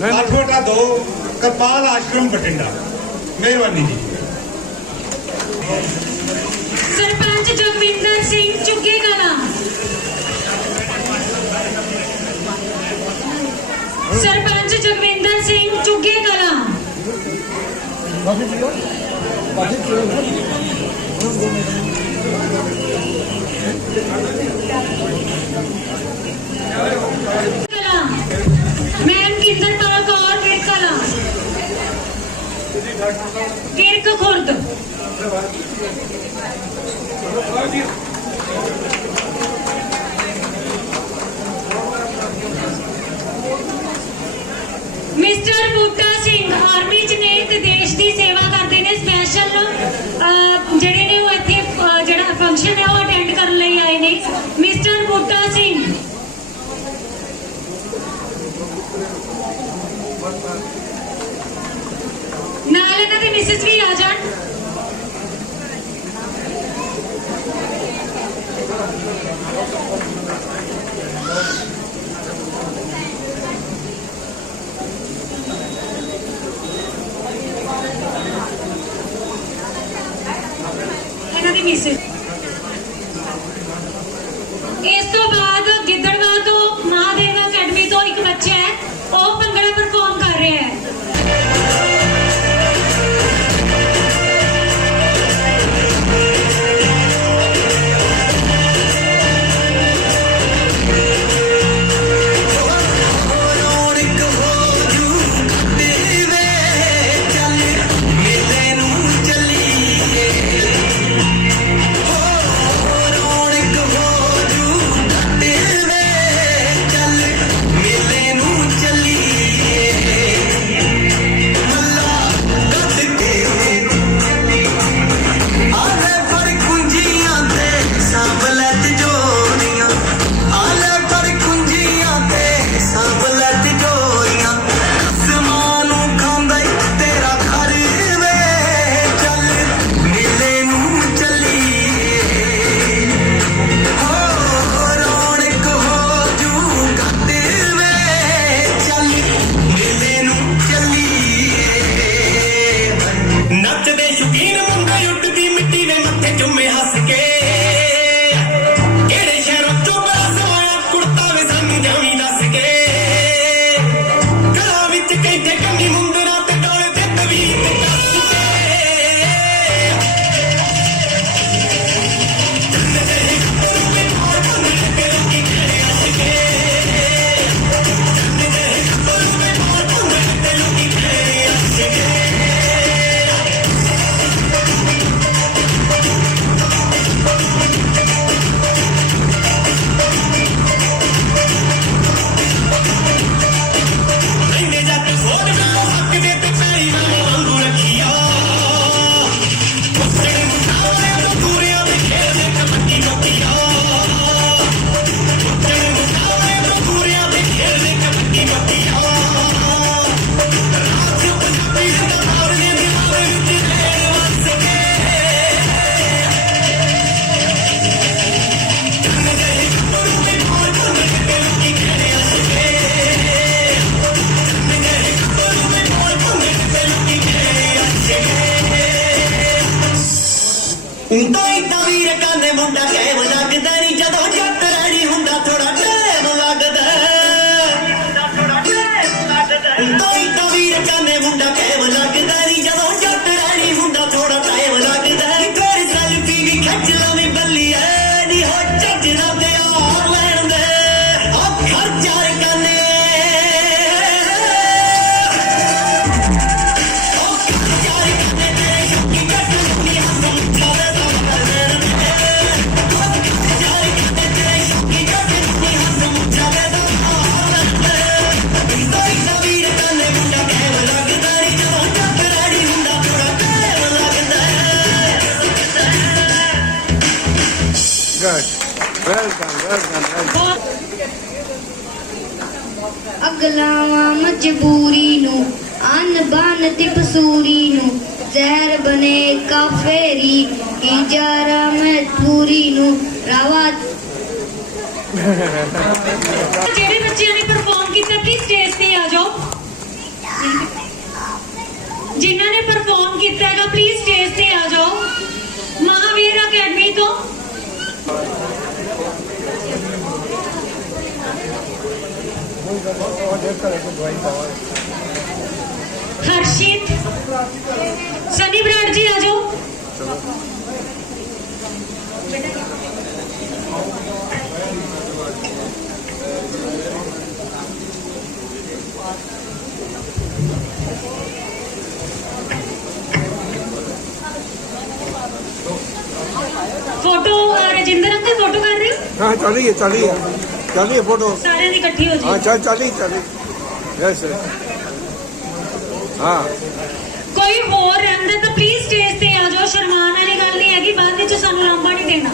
8/2, ਕਪਾਲ ਆਸ਼ਰਮ ਬਠਿੰਡਾ। ਮਿਹਰਬਾਨੀ ਜੀ। सरपंच जगविंदर सिंह चुग्गे कलां, सरपंच जगविंदर सिंह चुग्गे कलां, मैम किंदरपाल कौर कलां, किरक खुर्द, मिस्टर बूटा सिंह आर्मी च ने ते देश की सेवा करते ने। स्पैशल ਜਿਹੜੇ ਨੇ ਉਹ ਇੱਥੇ ਜਿਹੜਾ ਫੰਕਸ਼ਨ ਹੈ ਉਹ ਅਟੈਂਡ ਕਰਨ ਲਈ ਆਏ ਨੇ। ਮਿਸਟਰ ਬੂਟਾ ਸਿੰਘ, ਨਾਲ ਇਹਨਾਂ ਦੇ ਮਿਸਿਸ ਵੀ ਆ ਜਾਣ। ਇਹਨਾਂ ਦੀ ਮਿਸਿਸ। ਇਸ ਤੋਂ ਬਾਅਦ ਗਿੱਦੜਵਾ ਤੋਂ ਮਹਾਦੇਵ ਅਕੈਡਮੀ ਤੋਂ ਇੱਕ ਬੱਚਾ ਹੈ, ਉਹ ਭੰਗੜਾ ਪਰਫਾਰਮ ਕਰ ਰਿਹਾ ਹੈ। ਅਗਲਾਵਾ ਮਜਬੂਰੀ ਨੂੰ ਅਨ ਬਨ ਤੇ ਪਸੂਰੀ ਨੂੰ ਜ਼ਹਿਰ ਬਨੇ ਕਾਫੇਰੀ ਇਜਾਰਾ ਮਜਬੂਰੀ ਨੂੰ ਰਾਵਾ ਜਿਹੜੇ ਬੱਚਿਆਂ ਨੇ ਪਰਫਾਰਮ ਕੀਤਾ ਪਲੀਜ਼ ਸਟੇਜ ਤੇ ਆ ਜਾਓ ਜਿਨ੍ਹਾਂ ਨੇ ਪਰਫਾਰਮ ਕੀਤਾ ਹੈਗਾ ਪਲੀਜ਼ ਸਟੇਜ ਤੇ ਆ ਜਾਓ ਮਹਾਵੀਰ ਅਕੈਡਮੀ ਤੋਂ हर्षित सनी ब्राट जी आ जाओ फोटो राजेंद्र अंकल फोटो कर रहे हो हाँ चलिए फोटो सारे दी इकट्ठी हो हाँ जाए चलिए यस हाँ कोई होर रहंदा तो प्लीज स्टेज ते आ जाओ शर्मान वाली गल नहीं हैगी बाद विच सानू लांबा नहीं देना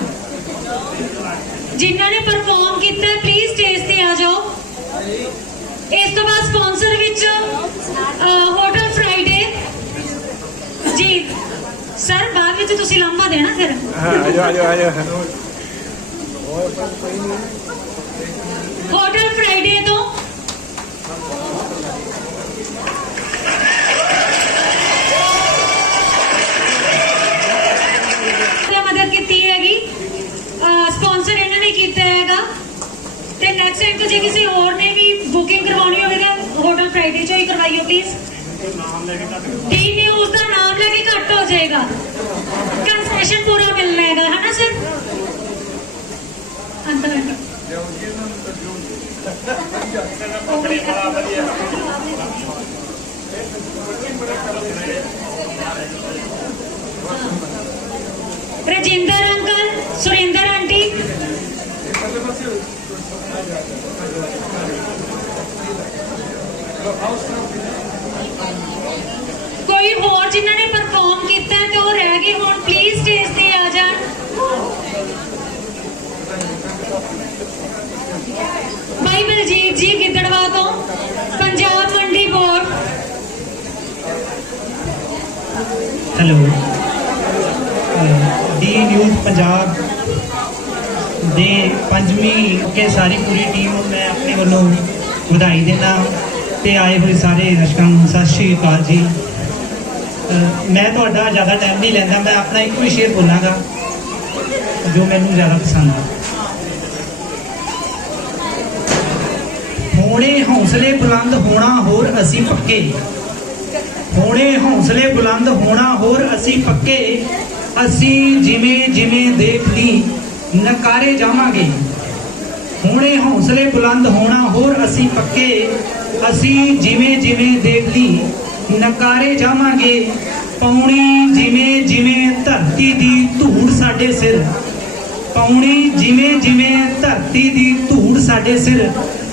जिन्हां ने परफॉर्म कीता प्लीज स्टेज ते आ जाओ इस तो बाद स्पॉन्सर विच होटल फ्राइडे जी सर बाद विच तुसी लांबा देना फिर आ जाओ होटल फ्राइडे तो मदद की हैगी स्पॉन्सर इन्होंने किया हैगा ते नेक्स्ट टाइम तो जे किसी और ने भी बुकिंग करवानी होगी तो होटल फ्राइडे चो ही करवाइयो प्लीज डी न्यूज़ का नाम लेके घट हो जाएगा कंसेशन पूरा मिलना है ना sir uncle aunty Rajendra uncle Surendra aunty कोई होर जिन्हों ने परफॉर्म किया तो रह गए हुण प्लीज स्टेज पे आ जान भाई बलजीत जी गिद्दड़वा तो पंजाब मंडी बोर्ड हेलो डी न्यूज़ पंजाब दे पंजवीं के सारी पूरी टीम ਨੂੰ मैं अपने ਵੱਲੋਂ ਵਧਾਈ देना ਤੇ ਆਏ ਹੋਏ ਸਾਰੇ ਦਰਸ਼ਕਾਂ ਨੂੰ ਸਤਿ ਸ਼੍ਰੀ ਅਕਾਲ ਜੀ मैं ਤੁਹਾਡਾ ਜ਼ਿਆਦਾ ਟਾਈਮ ਨਹੀਂ ਲੈਂਦਾ मैं अपना ਇੱਕ ਵੀ ਸ਼ੇਅਰ ਬੋਲਾਂਗਾ ਜੋ ਮੈਨੂੰ ਜ਼ਿਆਦਾ ਪਸੰਦ ਆ ਹੋਣੇ ਹੌਸਲੇ ਬੁਲੰਦ ਹੋਣਾ ਹੋਰ ਅਸੀਂ ਪੱਕੇ ਹੋਣੇ ਹੌਸਲੇ ਬੁਲੰਦ ਹੋਣਾ ਹੋਰ ਅਸੀਂ ਪੱਕੇ ਅਸੀਂ ਜਿਵੇਂ ਜਿਵੇਂ ਦੇਖ ਲਈ ਨਕਾਰੇ ਜਾਵਾਂਗੇ ਹੋਣੇ ਹੌਸਲੇ ਬੁਲੰਦ ਹੋਣਾ ਹੋਰ ਅਸੀਂ ਪੱਕੇ ਅਸੀਂ ਜਿਵੇਂ ਜਿਵੇਂ ਦੇਖ ਲਈ ਨਕਾਰੇ ਜਾਵਾਂਗੇ ਪੌਣੀ ਜਿਵੇਂ ਜਿਵੇਂ ਧਰਤੀ ਦੀ ਧੂੜ ਸਾਡੇ ਸਿਰ ਪੌਣੀ ਜਿਵੇਂ ਜਿਵੇਂ ਧਰਤੀ ਦੀ ਧੂੜ ਸਾਡੇ ਸਿਰ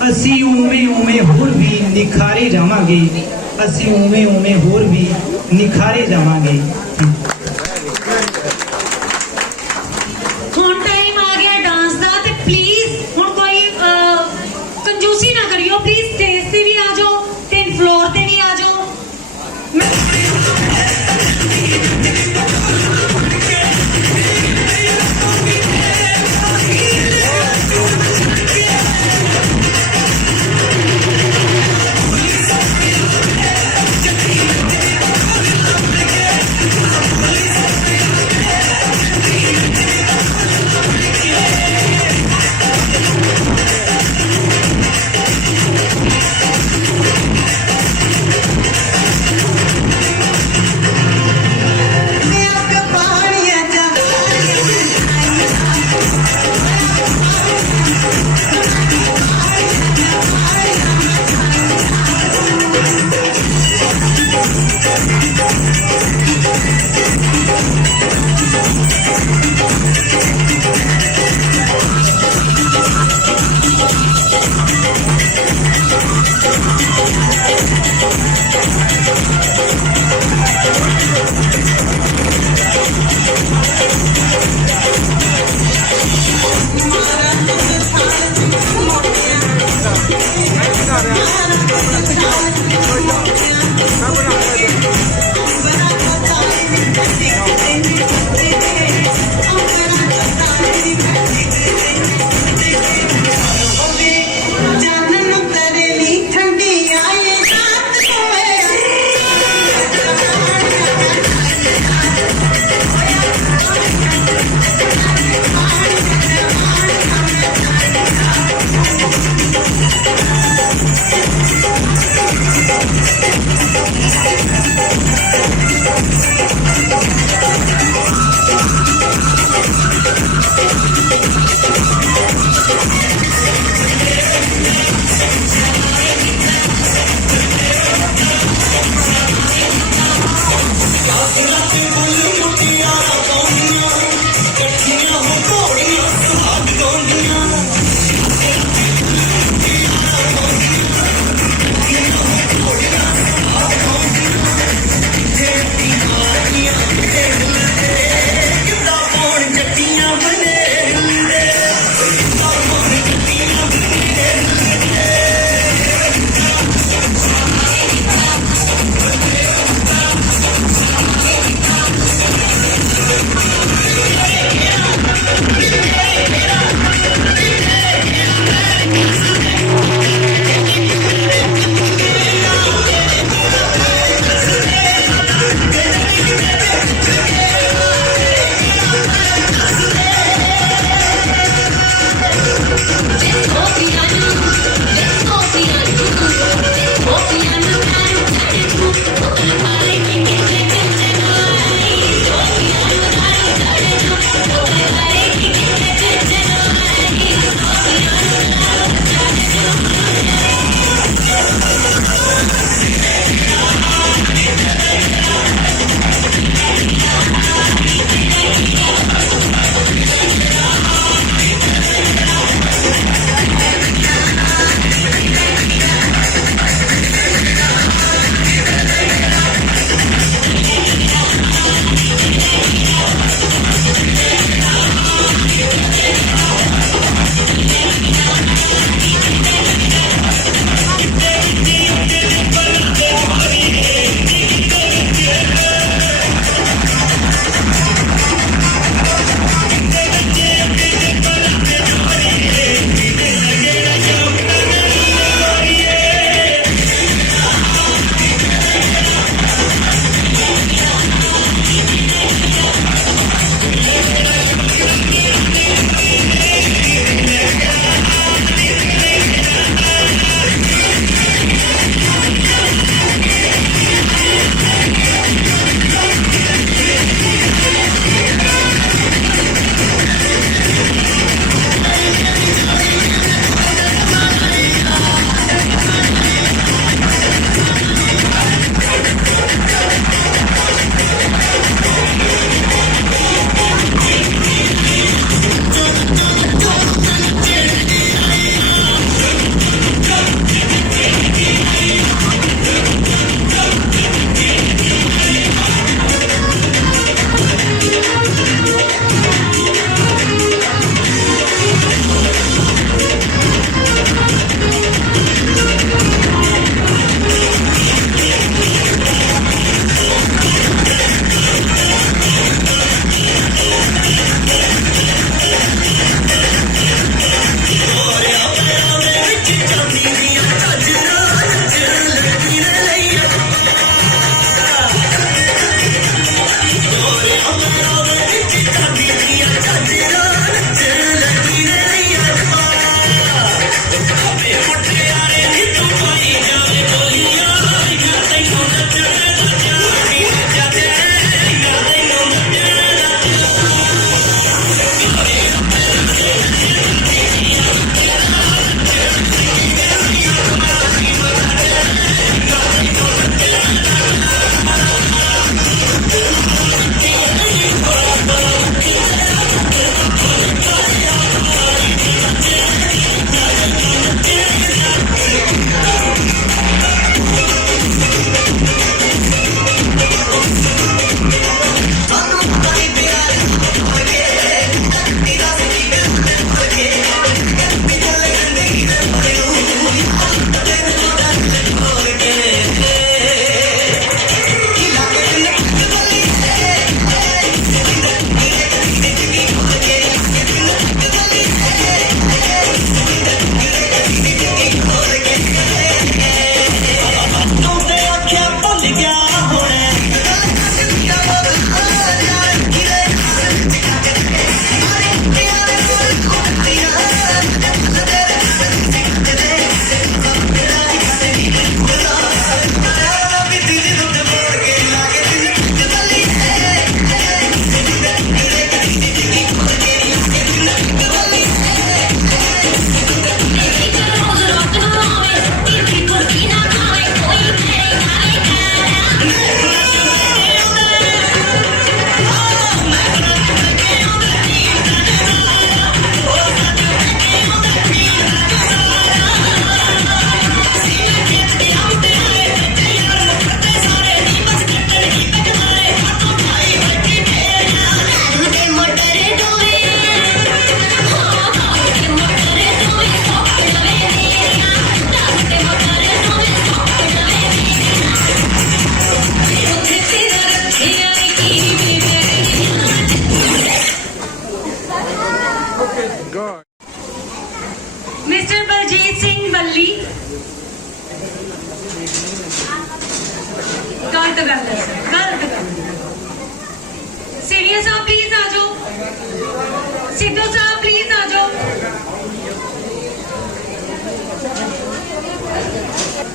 ਅਸੀਂ ਉਵੇਂ ਉਵੇਂ ਹੋਰ ਵੀ ਨਿਖਾਰੇ ਜਾਵਾਂਗੇ ਅਸੀਂ ਉਵੇਂ ਉਵੇਂ ਹੋਰ ਵੀ ਨਿਖਾਰੇ ਜਾਵਾਂਗੇ ਹੁਣ ਟਾਈਮ ਆ ਗਿਆ ਡਾਂਸ ਦਾ ਤੇ ਪਲੀਜ਼ ਹੁਣ ਕੋਈ ਕੰਜੂਸੀ ਨਾ ਕਰਿਓ ਪਲੀਜ਼ ਸਟੇਜ ਤੇ ਵੀ ਆ ਜਾਓ ਤੇ ਫਲੋਰ ਤੇ ਵੀ ਆ ਜਾਓ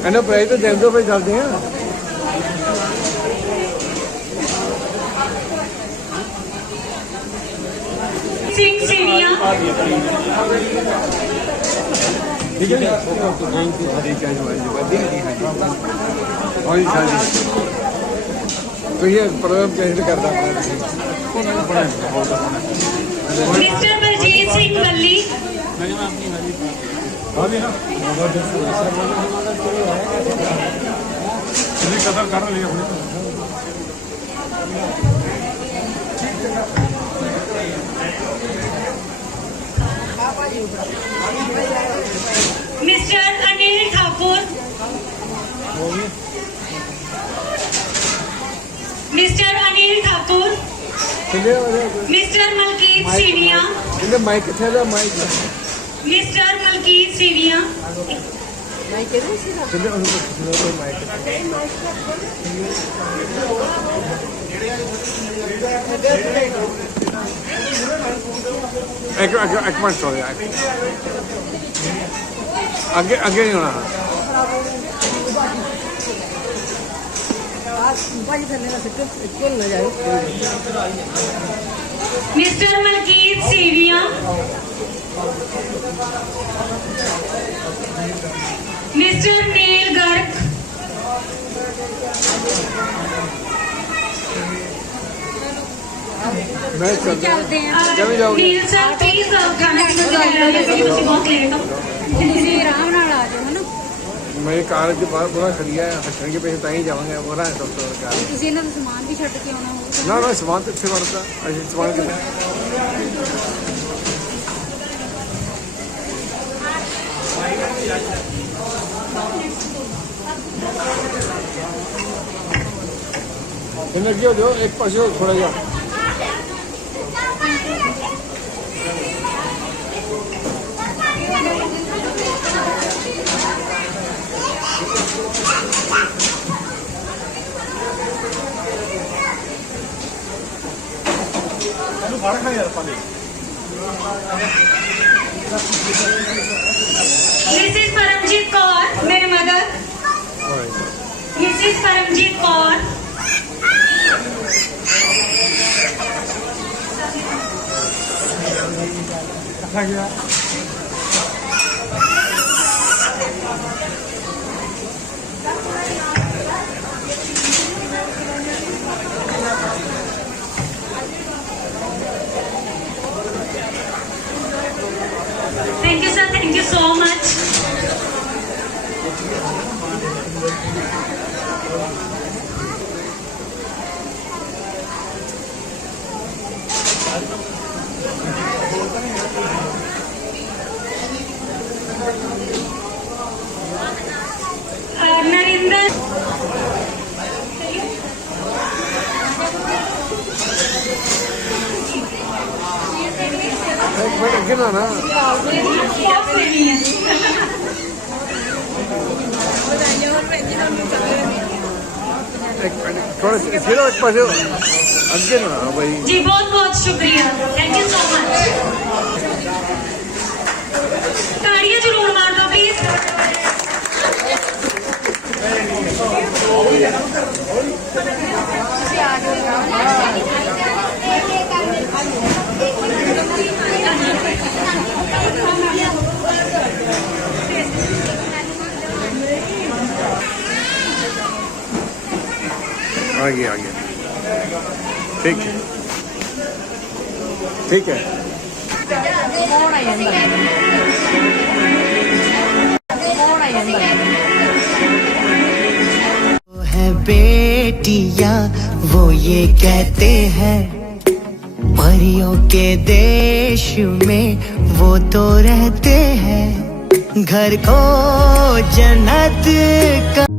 ਇਹਨਾਂ ਪ੍ਰਾਈਜ਼ ਤੇ ਦੇਣ ਦੋ ਫਿਰ ਚੱਲਦੇ ਆ। ਸਿੰਘ ਸੀਨੀਆ ਠੀਕ ਹੈ ਜੀ। ਸਾਡੀ ਚਾਹੀਦੀ ਵਧੀ ਨਹੀਂ ਹੈ ਹਾਂਜੀ ਹਾਂਜੀ तो ये प्रोग्राम कैसे करता है ਮਿਸਟਰ ਬਲਜੀਤ ਸਿੰਘ ਮੱਲੀ कदर कर लिया अपने mister Anil Thakur mister Anil Thakur mister Malkit Seenia mike थे माइक मिस्टर मलकीत सीनिया एक मिनट सॉरी आगे आगे नहीं होना मिस्टर मलकीत सीनिया मिस्टर नील गर्ग मैं चलते हैं नील सर प्लीज गाना बहुत लेट हो आराम नाल आ जाओ ना मेरी कार के बाहर पूरा खड़ी है हटने के पैसे ताई जाएंगे पूरा है डॉक्टर कार ਤੁਸੀਂ ਇਹਨਾਂ ਨੂੰ ਸਮਾਨ ਵੀ ਛੱਡ ਕੇ ਆਉਣਾ ਹੋਊਗਾ ना ना सामान तो अच्छे बनता अच्छे सामान के एनर्जी हो जाओ एक पास हो थोड़ा जा मिसेस परमजीत कौर मेरे mother Mrs Paramjit Kaur thank you sir thank you so much Narendra एक मिनट आगे ना ना एक मिनट थोड़ा फिर एक पास आगे ना भाई जी बहुत बहुत शुक्रिया थैंक यू सो मच ताड़ियां जरूर मार दो प्लीज आगे आगे ठीक है ठीक है है बेटियां वो ये कहते हैं परियों के देश में वो तो रहते हैं घर को जन्नत का